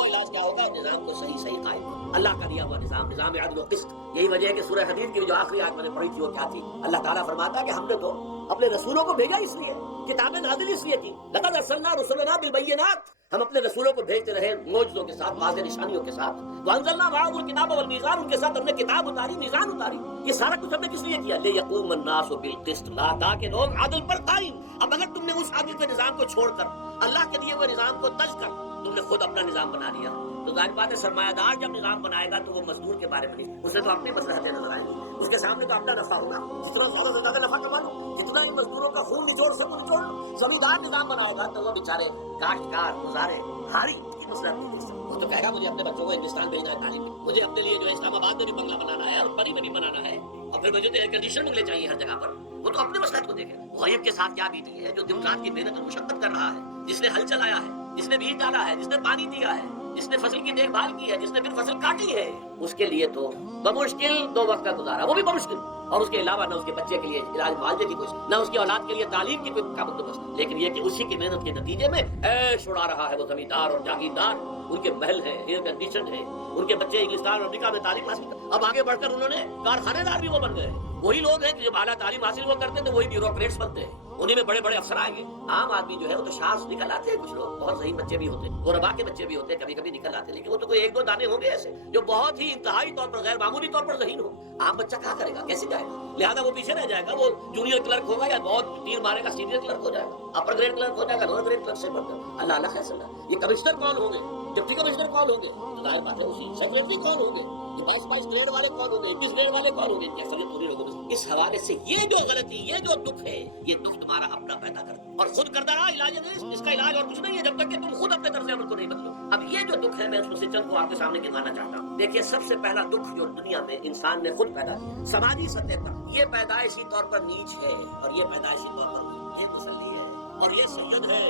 علاج کیا ہوگا؟ نظام کو صحیح قائم، اللہ کا دیا ہوا نظام عدل و قسط۔ یہی وجہ ہے کہ سورہ حدید کی جو آخری آیت میں نے پڑھی تھی وہ کیا تھی؟ اللہ تعالیٰ فرماتا ہے کہ ہم نے تو اپنے رسولوں کو بھیجا اس لیے، کتابیں نازل اس لیے کی، لقد ارسلنا رسلنا بالبینات، ہم اپنے رسولوں کو بھیجتے رہے معجزوں کے ساتھ، واضح نشانیوں کے ساتھ، وانزلنا معهم الکتاب والمیزان، ان کے ساتھ ہم نے کتاب اتاری، میزان اتاری، یہ سارا کچھ ہم نے کس لیے کیا؟ لیقوم الناس بالقسط، تاکہ لوگ عدل پر قائم۔ اب اگر تم نے اس عدل کے نظام کو چھوڑ کر اللہ کے دیے ہوئے نظام کو تج کر تم نے خود اپنا نظام بنا لیا، تو ظاہر بات ہے سرمایہ دار جب نظام بنائے گا تو وہ مزدور کے بارے میں نہیں، اسے تو اپنی مصلحتیں نظر آئیں گی، اس کے سامنے تو اپنا نفع ہوگا، جتنا زیادہ سے زیادہ نفع کما لو، جتنا ہی مزدوروں کا خون نچوڑ سے نچوڑ لو۔ زمیندار نظام بنائے گا تو وہ بیچارے کاشتکار مزارے ہاری کی مصلحت نہیں دیکھ سکتے، وہ تو کہے گا مجھے اپنے بچوں کو ہندوستان بھیجنا ہے تعلیم میں، مجھے اپنے لیے جو ہے اسلام آباد میں بھی بنگلہ بنانا ہے اور پری میں بھی بنانا ہے، اور پھر مجھے تو ایئر کنڈیشن بنگلے چاہیے ہر جگہ پر، وہ تو اپنے مصلحت کو دیکھے۔ غریب کے ساتھ کیا بیتی ہے جو دن رات کی محنت اور مشقت کر رہا ہے، جس نے ہل چلایا ہے، جس نے بیج ڈالا ہے، جس نے پانی دیا ہے، جس نے فصل کی دیکھ بھال کی ہے، جس نے پھر فصل کاٹی ہے، اس کے لیے تو بمشکل 2 وقت کا گزارا، وہ بھی بمشکل، اور اس کے علاوہ نہ اس کے بچے کے لیے علاج معالجے کی کوشش، نہ اس کی اولاد کے لیے تعلیم کی کوئی کا بندوبست، لیکن یہ کہ اسی کی محنت کے نتیجے میں عیش اڑا رہا ہے وہ زمیندار اور جاگیردار، ان کے محل ہیں، ایئر کنڈیشن ہے، ان کے بچے انگلستان اور امریکہ میں تعلیم حاصل کر، اب آگے بڑھ کر انہوں نے کارخانے دار بھی وہ بن گئے، وہی لوگ ہیں کہ جب اعلیٰ تعلیم حاصل وہ کرتے تھے وہی بیوروکریٹس بنتے ہیں، انہیں میں بڑے بڑے افسر آئیں گے، عام آدمی جو ہے وہ تو شاذ نکل آتے ہیں، کچھ لوگ بہت ذہین بچے بھی ہوتے ہیں، غربا کے بچے بھی ہوتے ہیں، کبھی کبھی نکل آتے ہیں، لیکن وہ تو کوئی 1-2 دانے ہوں گے ایسے جو بہت ہی انتہائی طور پر غیر معمولی طور پر ذہین ہو، عام بچہ کیا کرے گا، کیسے جائے گا، لہٰذا وہ پیچھے رہ جائے گا، وہ جونیئر کلرک ہوگا یا بہت تیر مارے گا سینئر کلرک ہو جائے گا، اپر گریڈ کلرک ہو جائے گا، لوور گریڈ کلرک سے بڑھ کر اللہ اللہ خیصلہ، یہ کمشنر کون ہوں گے، ڈپٹی کمشنر کون ہوں گے، ظاہر بات ہے اسی سیکریٹری کون ہوں گے، 22 گریڈ والے کون ہوں گے، 21 گریڈ والے کون ہوں گے، اکثریت پوری لوگوں میں۔ اس حوالے سے یہ جو غلطی، یہ جو دکھ ہے، یہ دکھ تمہارا اپنا پیدا کر اور خود کردہ رہا علاج نہیں، اس کا علاج اور کچھ نہیں ہے جب تک کہ تم خود اپنے طرز عمل کو نہیں بدلو۔ اب یہ جو دکھ ہے میں اس میں سے چند کو آپ کے سامنے گنوانا چاہتا ہوں۔ دیکھیے سب سے پہلا دکھ جو دنیا میں انسان نے خود پیدا کیا سماجی سطح پر، یہ پیدائشی طور پر نیچ ہے، اور یہ پیدائشی طور پر یہ مسلی ہے، اور یہ سید ہے۔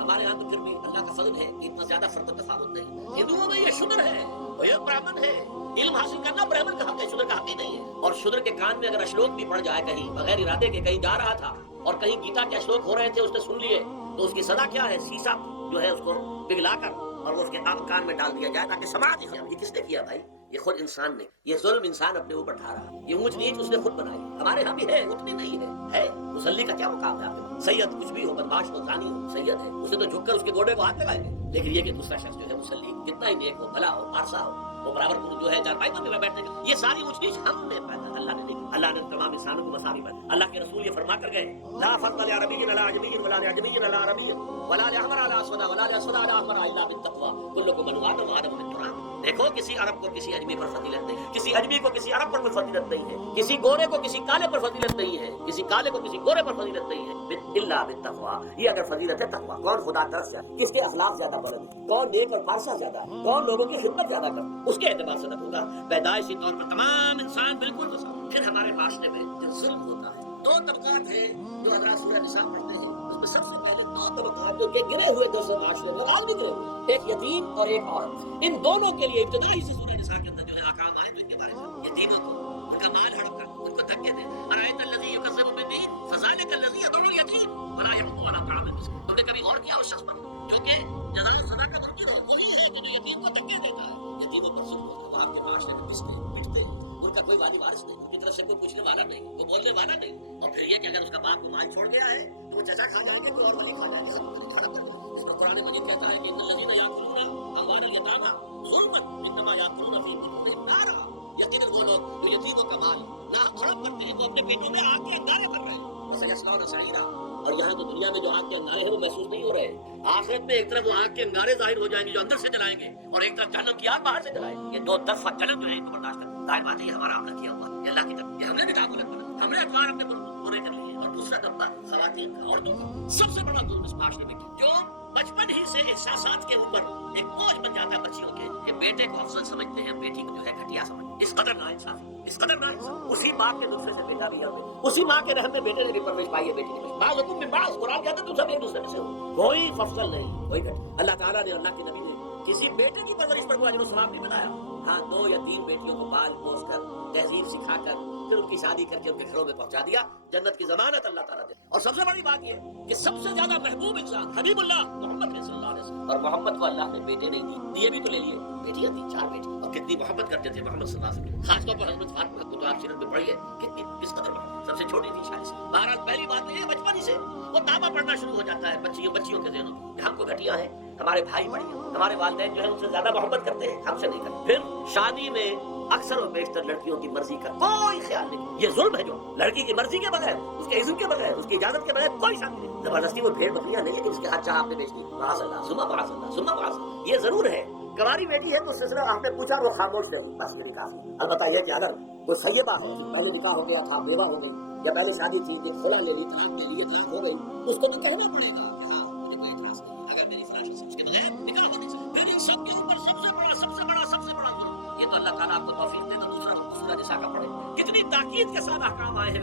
ہمارے ہاں تو پھر بھی اللہ کا فضل ہے کہ اتنا زیادہ فرق و تفاوت نہیں، ہندوؤں میں یہ شودر ہے اور یہ برہمن ہے، علم حاصل کرنا برہمن کا حق ہے، شودر کا حق ہی نہیں ہے، اور شودر کے کان میں اگر اشلوک بھی پڑ جائے کہیں بغیر ارادے کے، کہیں جا رہا تھا اور کہیں گیتا کے اشلوک ہو رہے تھے اس نے سن لیے، تو اس کی سزا کیا ہے، سیسا جو ہے اس کو پگھلا کر اور وہ اس کے کان میں ڈال دیا جائے تاکہ سماج ہی یہ کس نے کیا بھائی، یہ خود انسان نے، یہ ظلم انسان اپنے اوپر ڈھا رہا ہے، یہ اونچ نیچ اس نے خود بنائی، ہمارے ہاں بھی ہے، اتنی نہیں ہے مسلی کا کیا مقام ہے آپ کے، سید کچھ بھی ہو، بدماش ہو، زانی ہو، سید ہے، اسے تو جھک کر اس کے گوڑے کو ہاتھ لگائیں گے، لیکن یہ کہ دوسرا شخص جو ہے مسلی کتنا ہی نیک ہو، بھلا ہو، پارسا ہو، وہ برابر جو ہے چارپائی پر بھی بیٹھنے کا، یہ ساری اونچ نیچ ہم نے پیدا، اللہ نے نہیں، اللہ نے تمام انسانوں کو مساوی بنایا، اللہ کے رسول یہ فرما کر گئے، لا فضل لعربی علی عجمی ولا لعجمی علی عربی ولا لاحمر علی اسود ولا لاسود علی احمر الا بالتقوى كلكم من آدم وآدم من تراب۔ دیکھو کسی عرب کو کسی اجمی پر فضیلت نہیں، کسی اجمی کو کسی عرب پر کوئی فضیلت نہیں ہے، کسی گورے کو کسی کالے پر فضیلت نہیں ہے، کسی کالے کو کسی گورے پر فضیلت نہیں ہے، الا بالتقوى۔ یہ اگر فضیلت ہے تقویٰ، کون خدا ترس ہے، کس کے اخلاق زیادہ بلند ہے، کون نیک اور پارسا زیادہ ہے، کون لوگوں کی خدمت زیادہ کرتا، اس کے اعتبار سے نہ ہوگا۔ پیدائشی طور پر تمام انسان بالکل مساوی۔ پھر ہمارے معاشرے میں جو ظلم ہوتا ہے، 2 طبقات ہیں جو حضرات سورہ نساء پڑھتے ہیں، اس میں سب سے پہلے 2 طبقات جو کہ گرے ہوئے دوسرے معاشرے میں آج بھی گرے ہوئے، ایک یتیم اور ایک عورت، ان دونوں کے لیے ابتدائی سے سورہ نساء کے اندر جو ہے احکام آئے تو ان کے بارے میں، یتیموں کو ان کا مال ہڑپ کر ان کو دھکے دے، ارأیت الذی یکذب بالدین فذلک الذی یدعو الیتیم ولا یحض علی طعام المسکین۔ تم نے کبھی غور کیا اس شخص پر جو کہ جزائے خدا کا منکر ہے، وہی ہے کہ جو یتیم کو دھکے دیتا ہے، یتیموں پر ظلم ہوتا ہے، وہ آپ کے معاشرے میں پٹتے ہیں، ان کا کوئی والی وارث نہیں، ان کی طرف سے کوئی پوچھنے والا نہیں، وہ بولنے والا نہیں، اور پھر یہ کہ اگر اس کا باپ کو مال چھوڑ گیا ہے تو وہ چچا کھا جائیں گے، کوئی اور ولی کھا جائیں گے، کھڑا کر دیں۔ اس میں قرآن مجید کہتا ہے کہ ان الذین یاکلون اموال الیتامی ظلما انما یاکلون فی بطونہم نارا، یقیناً وہ لوگ جو یتیموں کا مال ناحق ہڑپ کرتے ہیں وہ اپنے پیٹوں میں آگ کے انگارے کر رہے ہیں، وسیصلون سعیرا، اور یہاں تو دنیا میں جو آگ کے انگارے ہیں وہ محسوس نہیں ہو رہے، آخرت میں ایک طرف وہ آگ کے انگارے ظاہر ہو جائیں گے جو اندر سے جلائیں گے، اور ایک طرف جہنم کی آگ باہر سے جلائیں گے، یہ 2 طرفہ جلن جو ہے ان کو برداشت کرنا، ظاہر بات ہے یہ ہمارا عمل کیا ہوا، یہ اللہ کی طرف، یہ ہم نے نکاح بلند بنا، ہم نے اخبار اپنے پورے کر لیے، اور دوسرا طبقہ خواتین کا، عورتوں کا سب سے بڑا ظلم اس معاشرے میں جو بچپن ہی سے احساسات کے اوپر ایک بوجھ بن جاتا ہے بچیوں کے، کہ بیٹے کو افضل سمجھتے ہیں، بیٹی کو جو ہے گھٹیا سمجھتے، اس قدر ناانصافی، اس قدر ناانصافی، اسی ماں کے نطفے سے بیٹا بھی ہے، اسی ماں کے رحم میں بیٹے نے بھی پرورش پائی ہے، بیٹی نے بھی، بعضکم من بعض، قرآن کہتا ہے تم سب ایک دوسرے میں سے ہو، کوئی فصل نہیں، کوئی گھٹ، اللہ تعالیٰ نے، اللہ کے نبی نے کسی بیٹے کی پرورش پر کوئی اجر و ثواب نہیں بنایا، ہاں 2 یا 3 بیٹیوں کو پال پوس کر تہذیب سکھا کر پھر ان کی شادی کر کے ان کے گھروں میں پہنچا دیا، جنت کی ضمانت اللہ تعالیٰ دے، اور سب سے بڑی بات یہ کہ سب سے زیادہ محبوب انسان حبیب اللہ محمد صلی اللہ علیہ وسلم، اور محمد کو اللہ نے بیٹے نہیں دیے بھی تو لے لیے، بیٹیاں تھیں 4 بیٹی، اور کتنی محبت کرتے تھے محمد صلی اللہ علیہ وسلم، خاص طور پر حضرت فاطمہ کو تو آپ سیرت میں پڑھی ہے کتنی کس قدر محبت، سب سے چھوٹی تھی 40 سے۔ بہرحال پہلی بات یہ بچپن ہی سے وہ دعویٰ پڑھنا شروع ہو جاتا ہے بچیوں کے ذہنوں میں، ہم کو گھٹیا ہے، ہمارے بھائی بڑی ہیں، ہمارے والدین جو ہے ان سے زیادہ محبت کرتے ہیں، ہم سے نہیں کرتے۔ پھر شادی میں اکثر و بیشتر لڑکیوں کی مرضی کا کوئی خیال نہیں، یہ ظلم ہے جو لڑکی کی مرضی کے بغیر، اس کے اذن کے بغیر، اس کی اجازت کے بغیر کوئی شادی نہیں، زبردستی وہ بھیڑ بکریاں نہیں ہے کہ اس کے ہاتھ چاہ آپ نے بیچ دی، معاذ اللہ ثم معاذ اللہ ثم معاذ اللہ۔ یہ ضرور ہے کنواری بیٹی ہے تو سلسلہ آپ نے پوچھا وہ خاموش رہے بس میری کافی۔ البتہ یہ کہ اگر وہ سیبہ ہے، پہلے نکاح ہو گیا تھا، بیوہ ہو گئی، یا پہلے شادی تھی کہ خلا لے لی، طلاق لے لی، طلاق ہو گئی، اس کو تو کہنا پڑے گا کہ ہاں مجھے کوئی اعتراض نہیں، اگر میری فلاں سے اس کے بغیر نکاح ہو نہیں سکتا۔ پھر ان سب کے اوپر سب سے بڑا ظلم، یہ تو اللہ تعالیٰ آپ کو توفیق دے تو دوسرا سورہ نساء کا پڑھے، کتنی تاکید کے ساتھ احکام آئے ہیں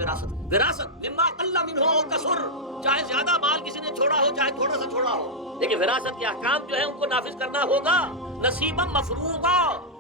وراثت مما قل منہ او کثر، چاہے زیادہ مال کسی نے چھوڑا ہو چاہے تھوڑا سا چھوڑا ہو، لیکن وراثت کے احکام جو ہے ان کو نافذ کرنا ہوگا، نصیبا مفروضا،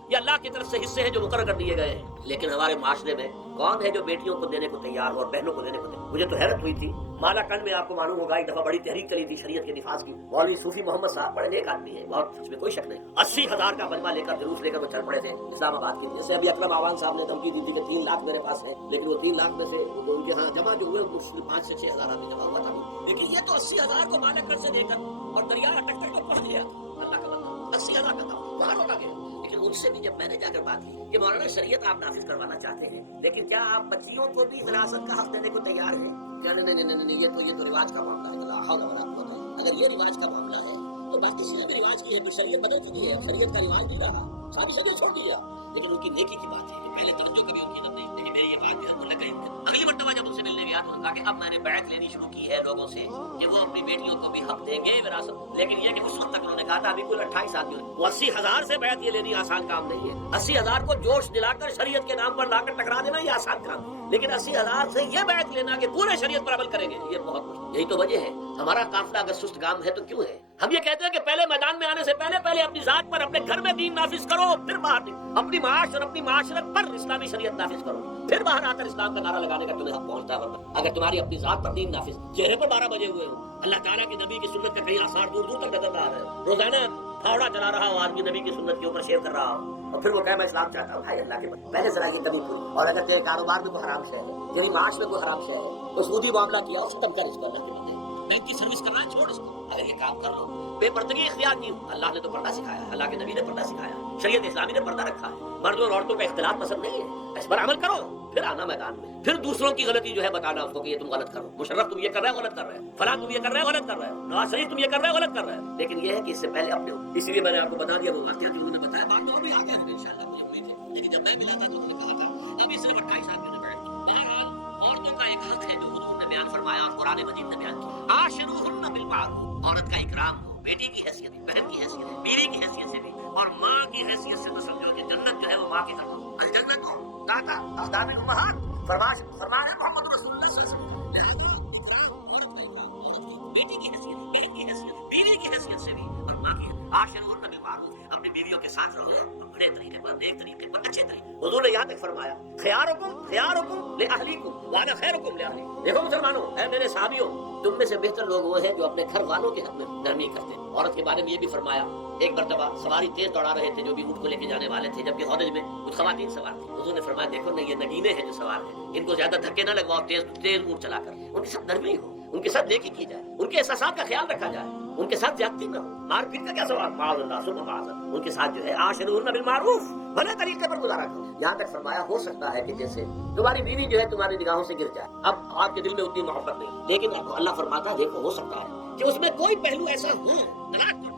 یہ اللہ کی طرف سے حصے ہیں جو مقرر کر دیے گئے ہیں۔ لیکن ہمارے معاشرے میں کون ہے جو بیٹیوں کو دینے کو تیار ہو اور بہنوں کو دینے کو تیار؟ مجھے تو حیرت ہوئی تھی، مالا کنڈ میں آپ کو معلوم ہوگا ایک دفعہ بڑی تحریک چلی تھی شریعت کے نفاذ کی۔ مولوی صوفی محمد صاحب بڑے نیک آدمی ہیں، بہت، اس میں کوئی شک نہیں، 80,000 کا مجمع لے کر جلوس لے کر وہ چل پڑے تھے اسلام آباد کے لیے۔ جیسے ابھی اکرم آوان صاحب نے دھمکی دی تھی کہ 3 لاکھ میرے پاس ہے، لیکن وہ 3 لاکھ میں سے ان کے ہاں جمع جو ہوئے 5 سے 6,000 آدمی جمع ہوا تھا، لیکن یہ تو 80,000 کو مالا کنڈ سے دے کر اور دریا اٹک تک تو پہنچ گیا۔ اللہ کا بندہ 80,000 کا تھا، وہاں روکا گیا۔ لیکن ان سے بھی جب میں نے جا کر بات کی کہ مولانا شریعت آپ نافذ کروانا چاہتے ہیں، لیکن کیا آپ بچیوں کو بھی وراثت کا حق دینے کو تیار ہیں؟ نہیں، یہ تو رواج کا معاملہ ہے، لا حول ولا قوت الا باللہ۔ اگر یہ رواج کا معاملہ ہے تو بات کسی نے بھی رواج کی ہے، پھر شریعت بدل چکی ہے، شریعت کا رواج نہیں رہا، ساری شریعت چھوڑ دیا۔ لیکن ان کی نیکی کی بات ہے، پہلے توجہ کبھی ان کی نہیں، لیکن میری یہ بات جو ہے انہوں نے کہی، اگلی مرتبہ جب ان سے ملنے گیا تو انہوں نے کہا کہ اب میں نے بیعت لینی شروع کی ہے لوگوں سے کہ وہ اپنی بیٹیوں کو بھی حق دیں گے وراثت، لیکن یہ کہ اس وقت تک انہوں نے کہا تھا ابھی کل 28 آدمی، وہ 80,000 سے بیعت یہ لینی آسان کام نہیں ہے۔ 80,000 کو جوش دلا کر شریعت کے نام پر لا کر ٹکرا دینا یہ آسان کام ہے، لیکن 80,000 سے یہ بیعت لینا کہ پورے شریعت پر عمل کریں گے یہ بہت مشکل۔ یہی تو وجہ ہے ہمارا قافلہ اگر سست گام ہے تو کیوں ہے؟ ہم یہ کہتے ہیں کہ پہلے میدان میں آنے سے پہلے اپنی ذات پر، اپنے گھر میں دین نافذ کرو، پھر باہر اپنی معاش اور اپنی معاشرت پر اسلامی شریعت نافذ کرو، پھر باہر آ کر اسلام کا نعرہ لگانے کا تمہیں حق پہنچتا ہے۔ اگر تمہاری اپنی ذات پر دین نافذ، چہرے پر 12 بجے ہوئے ہو، اللہ تعالیٰ کے نبی کی سنت کا کئی آثار دور دور تک نظر آ رہے ہو، روزانہ پھاوڑا چلا رہا ہو آدمی نبی کی سنت کے اوپر شیئر کر رہا ہو، اور پھر وہ کہے میں اسلام چاہتا ہوں، بھائی اللہ کے بندے پہلے ذرا یہ کمی پوری، اور اگر تیرے کاروبار میں کوئی حرام شے ہے، تیری معاش میں کوئی حرام شے ہے، تو سودی معاملہ کیا اور ختم کر اس کو، اللہ کے بندے بینک کی سروس کرنا ہے چھوڑ اس کو، اگر یہ کام کر لو، بے پردگی اختیار کی، اللہ نے تو پردہ سکھایا، اللہ کے نبی نے پردہ سکھایا، شریعت اسلامی نے پردہ رکھا ہے، مردوں اور عورتوں کا اختلاط پسند نہیں ہے، اس پر عمل کرو، پھر آنا میدان میں، پھر دوسروں کی غلطی جو ہے بتانا اس کو کہ یہ تم غلط کرو، مشرف تم یہ کر رہے ہو غلط کر رہے ہو، فلاں تم یہ کر رہے ہو غلط کر رہے ہو، نواز شریف تم یہ کر رہے ہو غلط کر رہے ہو، لیکن یہ ہے کہ اس سے پہلے اپنے، اس لیے میں نے آپ کو بتا دیا وہ واقعہ جو انہوں نے بتایا، بعد میں اور بھی آ گیا انشاءاللہ مجھے امید ہے، لیکن جب میں ملا تھا تو انہوں نے کہا تھا اب یہ صرف 28 آدمی نے بیٹھ کیا۔ بہرحال عورتوں کا ایک حق ہے جو حضور نے بیان فرمایا اور قرآن مجید نے بیان کیا، عاشروہن بالمعروف، عورت کا اکرام ہو، بیٹی کی حیثیت، بہن کی حیثیت، بیوی کی حیثیت سے بھی، اور ماں کی حیثیت سے تو سمجھو کہ جنت جو ہے وہ ماں کی طرف، الجنت تحت اقدام الامہات، فرمایا محمد رسول اللہ صلی اللہ علیہ وسلم، لہذا اکرام، عورت کا اکرام، عورت کی بیٹی کی حیثیت، بہن کی حیثیت، بیوی کی حیثیت سے بھی، اور ماں کی عاشروہن بالمعروف، اپنی بیویوں کے ساتھ رہو بڑے طریقے پر، نیک طریقے پر، اچھے طریقے۔ حضور نے یہاں تک فرمایا خیارکم لأہلیکم وانا خیرکم لأہلی۔ دیکھو مسلمانوں، اے میرے صحابیوں، تم میں سے بہتر لوگ وہ ہیں جو اپنے گھر والوں کے حق میں نرمی کرتے ہیں۔ عورت کے بارے میں یہ بھی فرمایا، ایک مرتبہ سواری تیز دوڑا رہے تھے جو بھی اونٹ کو لے کے جانے والے تھے، جبکہ ہودج میں کچھ خواتین سوار تھیں، حضور نے فرمایا دیکھو نہ یہ نگینے ہیں جو سوار ہیں، ان کو زیادہ دھکے نہ لگواؤ، تیز اونٹ چلا کر، ان کے ساتھ نرمی ہو، ان کے ساتھ نیکی کی جائے، ان کے احساسات کا خیال رکھا جائے، ان کے ساتھ زیادتی نہ ہو، مار پیٹ کا کیا سوال، معاذ اللہ ثم معاذ اللہ، ان کے ساتھ جو ہے عاشروہن بالمعروف، بھلے طریقے پر گزارا کرو۔ یہاں تک فرمایا ہو سکتا ہے کہ جیسے تمہاری بیوی جو ہے تمہاری نگاہوں سے گر جائے، اب آپ کے دل میں اتنی محبت نہیں، لیکن اللہ فرماتا ہے دیکھو ہو سکتا ہے کہ اس میں کوئی پہلو ایسا ہو،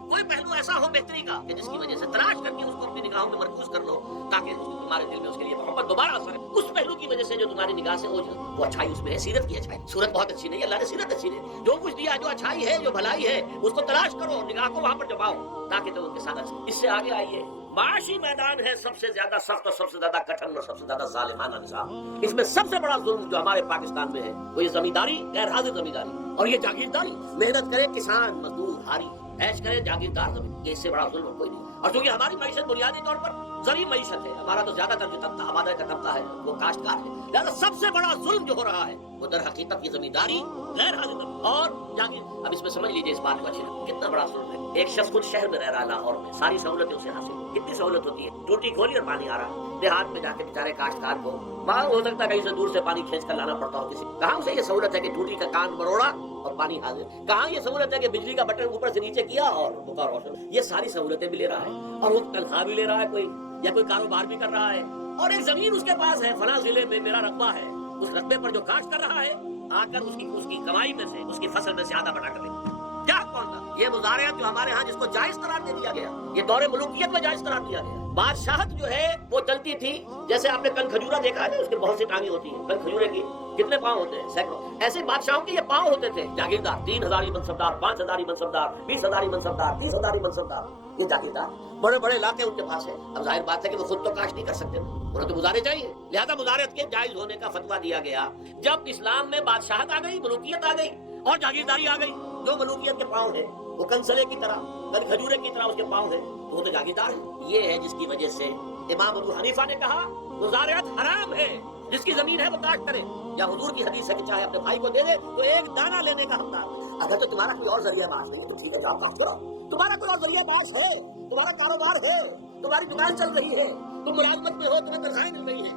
کوئی پہلو ایسا ہو بہتری کا کہ جس کی وجہ سے تلاش کر کے اس کو اپنی نگاہوں میں مرکوز کر لو، تاکہ تمہارے دل میں اس کے لیے محبت دوبارہ اثر ہے، اس پہلو کی وجہ سے جو تمہاری نگاہ سے اوجھل، وہ اچھائی اس میں ہے، سیرت کی اچھائی، صورت بہت اچھی نہیں ہے، اللہ نے سیرت اچھی نہیں، جو کچھ دیا جو اچھائی ہے جو بھلائی ہے اس کو تلاش کرو، نگاہ کو وہاں پر جماؤ تاکہ تم ان کے ساتھ اچھے۔ اس سے آگے آئیے، معاشی میدان ہے سب سے زیادہ سخت اور سب سے زیادہ کٹھن اور سب سے زیادہ ظالمانہ نظام، اس میں سب سے بڑا ظلم جو ہمارے پاکستان میں ہے وہ یہ زمینداری، غیر حاضر زمینداری، اور یہ جاگیرداری، محنت کرے کسان مزدور ہاری، عیش کرے جاگیردار زمین، یہ اس سے بڑا ظلم اور کوئی نہیں۔ اور چونکہ ہماری معیشت بنیادی طور پر زرعی معیشت ہے، ہمارا تو زیادہ تر جو طبقہ آبادی کا طبقہ ہے وہ کاشتکار ہے، لہٰذا سب سے بڑا ظلم جو ہو رہا ہے وہ در حقیقت کی زمینداری، غیر حاضر زمین اور جاگیر۔ اب اس میں سمجھ لیجیے اس بات کو اچھے سے، کتنا بڑا ظلم ہے۔ ایک شخص خود شہر میں رہ رہا ہے لاہور میں، ساری سہولتیں اسے حاصل، کتنی سہولت ہوتی ہے، ٹوٹی کھولی اور پانی آ رہا ہے، دیہات میں جا کے بیچارے کاشتکار کو وہاں ہو سکتا ہے کہیں سے دور سے پانی کھینچ کر لانا پڑتا ہو، کسی کہاں سے یہ سہولت ہے کہ ٹوٹی کا کان مروڑا اور پانی حاضر، کہاں یہ سہولت ہے کہ بجلی کا بٹن اوپر سے نیچے کیا اور بخار روشن، یہ ساری سہولتیں بھی لے رہا ہے اور وہ تنخواہ بھی لے رہا ہے کوئی، یا کوئی کاروبار بھی کر رہا ہے، اور ایک زمین اس کے پاس ہے، فلاں ضلع میں میرا رقبہ ہے، اس رقبے پر جو کاشت کر رہا ہے آ کر اس کی کمائی میں سے، اس کی فصل میں سے آدھا بٹا کر لے، کیا کون تھا یہ مزارعت جو ہمارے ہاں جس کو جائز قرار دے دیا گیا، یہ دور ملوکیت میں جائز قرار دیا گیا۔ بادشاہت جو ہے وہ چلتی تھی، جیسے آپ نے کن کھجورا دیکھا ہے نا، اس کے بہت سی ٹانگیں ہوتی ہیں، کن کھجورے کی کتنے پاؤں ہوتے ہیں، سینکڑوں، ایسے بادشاہوں کے یہ پاؤں ہوتے تھے، جاگیردار 3,000 منصبدار، 5,000 منصبدار، 20,000 منصبدار، 30,000 منصبدار، یہ جاگیردار بڑے بڑے علاقے ان کے پاس ہیں۔ اب ظاہر بات ہے کہ وہ خود تو کاشت نہیں کر سکتے، انہیں تو مظاہرے چاہیے، لہذا مظاہرت کے جائز ہونے کا فتویٰ دیا گیا۔ جب اسلام میں بادشاہت آ گئی، ملوکیت آ گئی اور جاگیرداری آ گئی، جو ملوکیت کے پاؤں ہیں وہ کنسلے کی طرح کل کھجورے کی طرح اس کے پاؤں ہے تو وہ تو جاگیردار ہے. یہ ہے جس کی وجہ سے امام ابو حنیفہ نے کہا مزارعت حرام ہے، جس کی زمین ہے وہ کاشت کرے. یا حضور کی حدیث ہے کہ چاہے اپنے بھائی کو دے دے تو ایک دانہ لینے کا حقدار ہے. اگر تو تمہارا کوئی اور ذریعہ معاش نہیں ہے تو ٹھیک ہے، آپ کام کرو. تمہارا کوئی اور ذریعہ معاش ہے، تمہارا کاروبار ہے، تمہاری دکان چل رہی ہے، تم ملازمت میں ہو، تمہیں تنخواہیں مل رہی ہیں،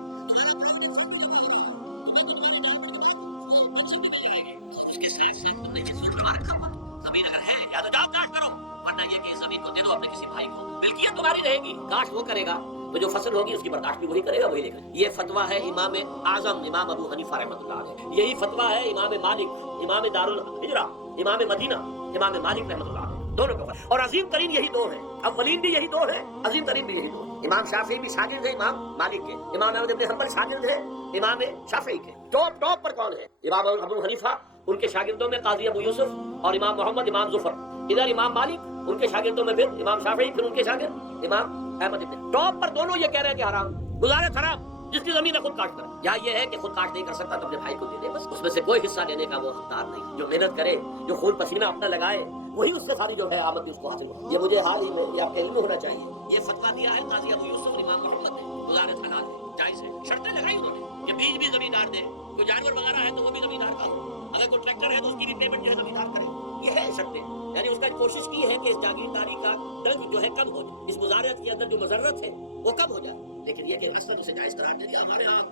اس کے ساتھ ساتھ تم نے جس میں جمع رکھا ہوا زمین اگر ہے یا تو جاؤ کاشت کرو، ورنہ یہ کہ زمین کو دے دو اپنے کسی بھائی کو، ملکیت تمہاری رہے گی، کاشت وہ کرے گا تو جو فصل ہوگی اس کی برداشت بھی وہی کرے گا، وہی لے گا. یہ فتویٰ ہے امام اعظم امام ابو حنیفہ رحمۃ اللہ علیہ. یہی فتویٰ ہے امام مالک امام دار الحجرہ امام مدینہ امام مالک رحمۃ اللہ علیہ، دونوں کا. اور عظیم ترین یہی دو ہیں، اولین بھی یہی دو ہیں، عظیم ترین بھی یہی دو. امام شافعی بھی شاگرد ہے امام مالک کے، امام احمد بن حنبل شاگرد ہے امام شافعی کے. ٹاپ پر کون ہے؟ امام ابو حنیفہ، ان کے شاگردوں میں قاضی ابو یوسف اور امام محمد امام ظفر. ادھر امام مالک، ان کے شاگردوں میں پھر امام شافعی، پھر ان کے شاگرد امام احمد ابن. ٹاپ پر دونوں یہ کہہ رہے ہیں کہ حرام، گزارت حرام، جس کی زمین ہے خود کاشت کرے. یا یہ ہے کہ خود کاشت نہیں کر سکتا تو اپنے بھائی کو دے دے، بس اس میں سے کوئی حصہ لینے کا وہ حقدار نہیں. جو محنت کرے، جو خون پسینہ اپنا لگائے، وہی اس سے ساری جو ہے آمد بھی اس کو حاصل ہو. یہ مجھے حال ہی میں یہ آپ کے علم میں ہونا چاہیے. یہ فتویٰ دیا ہے قاضی ابو یوسف اور امام محمد نے، گزارت حلال ہے، جائز ہے. شرطیں لگائی انہوں نے کہ بیج بھی زمیندار دے، کوئی جانور وغیرہ ہے تو وہ بھی زمیندار کا ہو، اگر کوئی ٹریکٹر ہے تو اس کی ریپیمنٹ جو ہے زمیندار کرے. یہ ہے شرطیں، یعنی اس کا کوشش کی ہے کہ اس جاگیرداری کا ڈنگ جو ہے کم ہو جائے، اس مزارعت کے اندر جو مضرت ہے وہ کم ہو جائے. لیکن یہ کہ اصل اسے جائز قرار دے دیا. ہمارے ہاں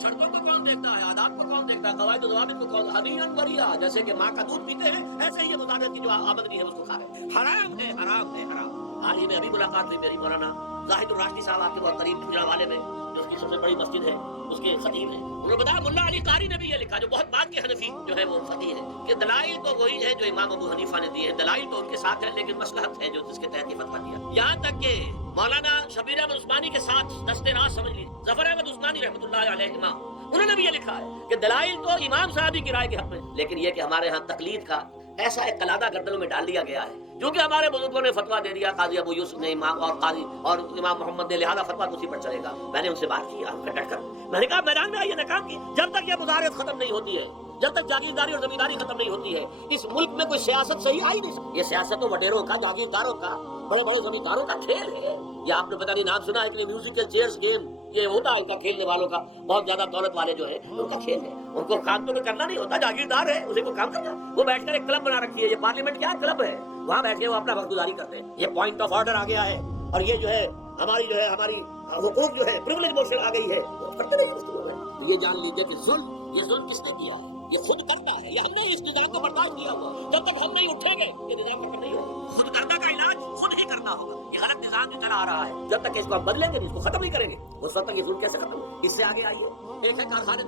شرطوں کو کون دیکھتا ہے، آداب کو کون دیکھتا ہے، قواعد و ضوابط کو کون، حنین مریا، جیسے کہ ماں کا دودھ پیتے ہیں ایسے ہی یہ مزارعت کی جو آمدنی ہے اس کو کھا رہے ہیں. حرام ہے، حرام ہے، حرام. حال ہی میں ابھی ملاقات ہوئی میری مولانا زاہد الراشدی صاحب، آپ کے بہت قریب گجرا والے میں، جو اس کی سب سے بڑی مسجد ہے، اس کے خطیب ہیں. انہوں نے بتایا ملا علی قاری نے بھی یہ لکھا، جو بہت بعد کے حنفی جو ہے وہ فقیہ ہے، کہ دلائل تو وہی ہے جو امام ابو حنیفہ نے دیے ہیں، دلائل تو ان کے ساتھ ہے، لیکن مصلحت ہے جو جس کے تحت یہ فتویٰ دیا. یہاں تک کہ مولانا شبیر احمد عثمانی کے ساتھ دستے راز سمجھ لیجیے، ظفر احمد عثمانی رحمۃ اللہ علیہ، انہوں نے بھی یہ لکھا ہے کہ دلائل تو امام صاحب کی رائے کے حق میں، لیکن یہ کہ ہمارے ہاں تقلید کا ایسا ایک قلادہ گردنوں میں ڈال دیا گیا ہے، جو کہ ہمارے بزرگوں نے فتویٰ دے دیا، قاضی ابو یوسف نے امام اور قاضی اور امام محمد نے، لہذا فتویٰ اسی پر چلے گا. میں نے ان سے بات کی ڈٹ کر، میں نے کہا میدان میں آئیے نا کام کی، جب تک یہ مزارعت ختم نہیں ہوتی ہے، جب تک جاگیرداری اور زمینداری ختم نہیں ہوتی ہے، اس ملک میں کوئی سیاست صحیح آئی نہیں سکتی. یہ سیاست تو وڈیروں کا، جاگیرداروں کا، بڑے بڑے زمینداروں کا کھیل ہے. یہ آپ نے پتہ نہیں نام سنا ہے کہ میوزیکل چیئرز گیم یہ ہوتا ہے ان کا کھیلنے والوں کا، بہت زیادہ دولت والے جو ہے ان کا کھیل ہے. ان کو کام تو کرنا نہیں ہوتا، جاگیردار ہے اسے کو کام کرنا. وہ بیٹھ کر ایک کلب بنا رکھی ہے، یہ پارلیمنٹ کیا کلب ہے، وہاں بیٹھ کے وہ اپنا وقت گزاری کرتے ہیں. یہ پوائنٹ آف آرڈر آ گیا ہے، اور یہ جو ہے ہماری حقوق جو ہے پریویلیج موشن آ گئی ہے، کرتے نہیں اس کو. یہ جان لیجیے کہ یہ ظلم کس نے کیا ہے، یہ خود کرتا ہے. یہ ہم نے اس نظام کو برداشت کیا ہوا، جب تک ہم نہیں اٹھیں گے یہ نظام کا نہیں ہوگا. خود کرنا کا علاج خود ہی کرنا ہوگا. یہ غلط نظام جو چلا آ رہا ہے، جب تک اس کو ہم بدلیں گے نہیں، اس کو ختم نہیں کریں گے، اس وقت تک یہ ظلم کیسے ختم ہوگا. اس سے آگے آئیے، ایک ہے کارخانے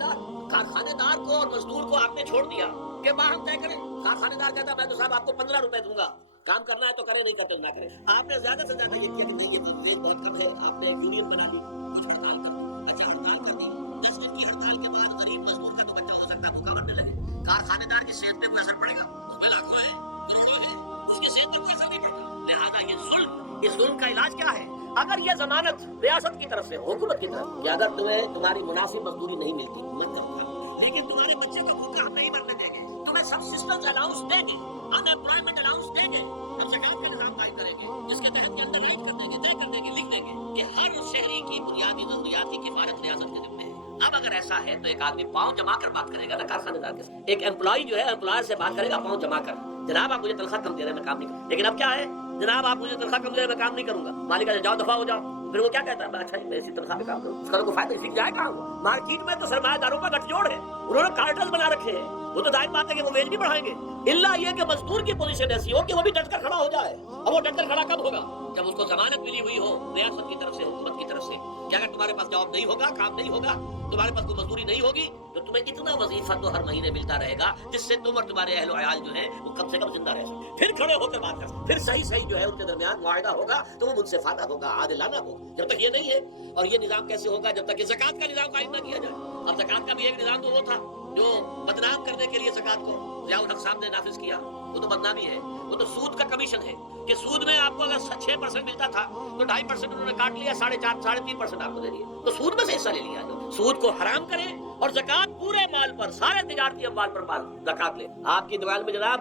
دار کو اور مزدور کو آپ نے چھوڑ دیا کہ باہم طے کریں. کارخانے دار کہتا ہے میں تو صاحب آپ کو 15 روپے دوں گا، کام کرنا ہے تو کرے، نہیں کرتے نہ کرے. آپ نے زیادہ سے زیادہ یہ کیا کہ نہیں یہ بہت کم ہے، آپ نے ایک یونین بنا لی، کچھ ہڑتال کر دی. اچھا ہڑتال کر دی، 10 دن کی ہڑتال کے بعد غریب مزدور کا تو بچہ ہو سکتا ہے بھوکا مرنے لگے. کارخانے دار کی صحت پہ کوئی اثر پڑے گا؟ اس میں لاکھوں ہے، کروڑوں ہے، اس کی صحت پہ کوئی اثر نہیں پڑتا. لہٰذا یہ ظلم، اس ظلم کا علاج کیا ہے؟ اگر یہ ضمانت ریاست کی طرف سے، حکومت کی طرف کہ اگر تمہاری مناسب مزدوری نہیں ملتی مت کرنا، لیکن تمہارے بچے کو بھوکا ہم نہیں مرنے دیں گے، تمہیں سبسسٹنس الاؤنس دیں گے، ان امپلائمنٹ الاؤنس دیں گے، ہم زکات کا نظام قائم کریں گے، جس کے تحت کے انڈر رائٹ کر دیں گے، طے کر دیں گے، لکھ دیں گے کہ ہر شہری کی بنیادی ضروریات کی کفایت ریاست کے ذمہ ہے. اب اگر ایسا ہے تو ایک آدمی پاؤں جما کر بات کرے گا نا کارخانے دار کے ساتھ. ایک امپلائی جو ہے امپلائر سے بات کرے گا پاؤں جما کر، جناب آپ مجھے تنخواہ کم دے رہے ہیں میں کام نہیں کروں. لیکن اب کیا ہے، جناب آپ مجھے تنخواہ کم دے رہے ہیں میں کام نہیں کروں گا. مالک کہتا ہے جاؤ دفعہ ہو جاؤ. پھر وہ کیا کہتا ہے اچھا میں اسی تنخواہ پہ کام کروں، اس کا تو فائدہ اسی جائے کہاں. مارکیٹ میں تو سرمایہ داروں کا گٹھ جوڑ ہے، انہوں نے کارٹل بنا رکھے ہیں، وہ تو ظاہر بات ہے کہ وہ ویج بھی بڑھائیں گے، الا یہ کہ مزدور کی پوزیشن ایسی ہو کہ وہ بھی ڈٹ کر کھڑا ہو جائے. اب وہ ڈٹ کر کھڑا کب ہوگا؟ جب اس کو ضمانت ملی ہوئی ہو ریاست کی طرف سے، حکومت کی طرف سے کہ اگر تمہارے پاس جاب نہیں ہوگا، کام نہیں ہوگا، تمہارے پاس کوئی مزدوری نہیں ہوگی تو تمہیں اتنا وظیفہ تو ہر مہینے ملتا رہے گا جس سے تم اور تمہارے اہل و عیال جو ہے وہ کم سے کم زندہ رہ سکیں. پھر کھڑے ہو کر بات کر سکیں، پھر صحیح جو ہے ان کے درمیان معاہدہ ہوگا تو وہ منصفانہ ہوگا، عادلانہ ہوگا. جب تک یہ نہیں ہے، اور یہ نظام کیسے ہوگا جب تک کہ زکات کا نظام قائم نہ کیا جائے. اب زکات کا بھی ایک نظام تو وہ تھا جو بدنام کرنے کے لیے زکات کو ضیاء الحق صاحب نے نافذ کیا، وہ تو بدنامی ہے، وہ تو سود کا کمیشن ہے کہ سود میں آپ کو اگر 6% ملتا تھا تو 2.5% انہوں نے کاٹ لیا، 4.5-3% آپ کو دے دیا، تو سود میں سے حصہ لے لیا. سود کو حرام کریں اور زکات پورے مال پر، سارے تجارتی اموال پر زکات لے. آپ کی دیوال میں جناب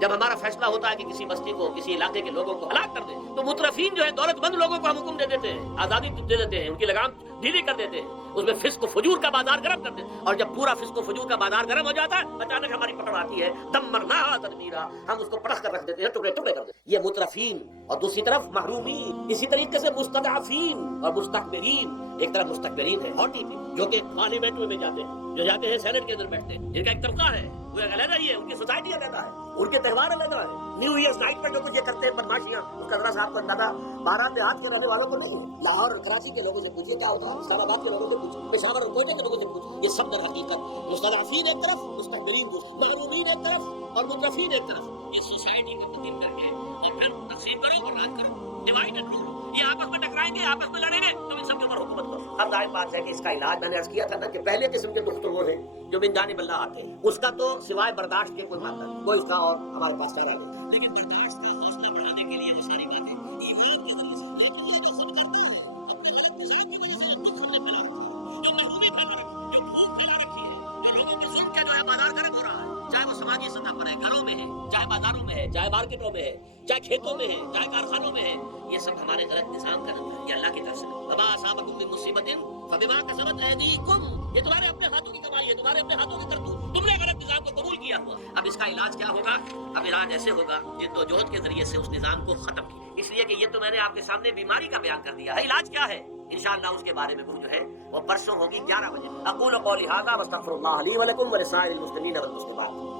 جب ہمارا فیصلہ ہوتا ہے کہ کسی بستی کو، کسی علاقے کے لوگوں کو ہلاک کر دیں، تو مترفین جو ہے دولت مند لوگوں کو ہم حکم دے دیتے ہیں، آزادی دے دیتے ہیں، ان کی لگام ڈھیلی کر دیتے ہیں، اس میں فسق و فجور کا بازار گرم کر دیتے ہیں، اور جب پورا فسق و فجور کا بازار گرم ہو جاتا ہے اچانک ہماری پکڑ آتی ہے، دمرناہا تدمیرا، ہم اس کو پٹخ کر رکھ دیتے ہیں، ٹکڑے ٹکڑے کر دیتے ہیں۔ یہ مترفین، اور دوسری طرف محرومین، اسی طریقے سے مستضعفین اور مستکبرین۔ ایک طرف مستکبرین ہے ہاٹی پہ، جو کہ پارلیمنٹ میں جاتے ہیں، جو جاتے ہیں سینٹ کے اندر بیٹھتے ہیں، جن کا ایک طبقہ ہے، وہ ایک علیحدہ ہی ہے، ان کی سوسائٹی علیحدہ ہے، ان کے تہوار علیحدہ ہے۔ نیو ایئرز نائٹ پر جو کچھ یہ کرتے ہیں بدماشیاں، اس کا ذرا صاحب کو اندازہ 12 دیہات کے رہنے والوں کو نہیں ہے۔ لاہور اور کراچی کے لوگوں سے پوچھیے کیا ہوتا ہے، اسلام آباد کے لوگوں سے پوچھیے، پشاور اور کوئٹہ کے لوگوں سے پوچھیے، یہ سب در حقیقت مستضعفین ایک طرف، مستکبرین دوسری، محرومین ایک طرف اور مترفین ایک طرف۔ یہ سوسائٹی کو تبدیل کر کے اور پھر تقسیم کرو اور راج کرو، ڈیوائڈ اینڈ رول۔ یہ آپس میں ٹکرائیں گے، آپس میں لڑیں گے، تم ان سب کے اوپر حکومت کرو۔ ہر ظاہر بات ہے کہ اس کا علاج میں نے عرض کیا تھا نا کہ پہلے قسم کے دکھ تو وہ ہیں جو من جانب اللہ آتے ہیں، اس کا تو سوائے برداشت کے کوئی مانتا نہیں، کوئی اس کا اور ہمارے پاس چارہ نہیں۔ لیکن برداشت کا حوصلہ بڑھانے کے لیے وہ ساری باتیں ایمان کی وجہ سے ایک اللہ سب کرتا ہے، اپنے غلط نظام کی وجہ سے ایک دکھ ہم نے پھیلا رکھی ہے، ایک محرومی پھیلا رکھی ہے، ایک بھوک پھیلا رکھی ہے، جو لوگوں کے ظلم کا جو ہے بازار گرم ہو رہا ہے، چاہے وہ سماجی سطح پر ہے، گھروں میں ہے، چاہے بازاروں میں ہے، چاہے مارکیٹوں میں ہے، چاہے کھیتوں میں ہے، چاہے کارخانوں میں ہے، یہ سب ہمارے غلط نظام کا نتیجہ ہے، یہ اللہ کی طرف سے۔ وما اصابکم من مصیبت فبما کسبت ایدیکم، یہ تمہارے اپنے ہاتھوں کی کمائی ہے، تمہارے اپنے ہاتھوں کی کرتوت، تم نے غلط نظام کو قبول کیا ہوا۔ اب اس کا علاج کیا ہوگا؟ اب علاج ایسے ہوگا جد و جہد کے ذریعے سے اس نظام کو ختم کیا، اس لیے کہ یہ تو میں نے آپ کے سامنے بیماری کا بیان کر دیا ہے، علاج کیا ہے انشاءاللہ اس کے بارے میں وہ جو ہے وہ پرسوں ہوگی 11 بجے۔ اقول قولی ھذا واستغفر اللہ لی ولکم ولسائر المسلمین والمسلمات۔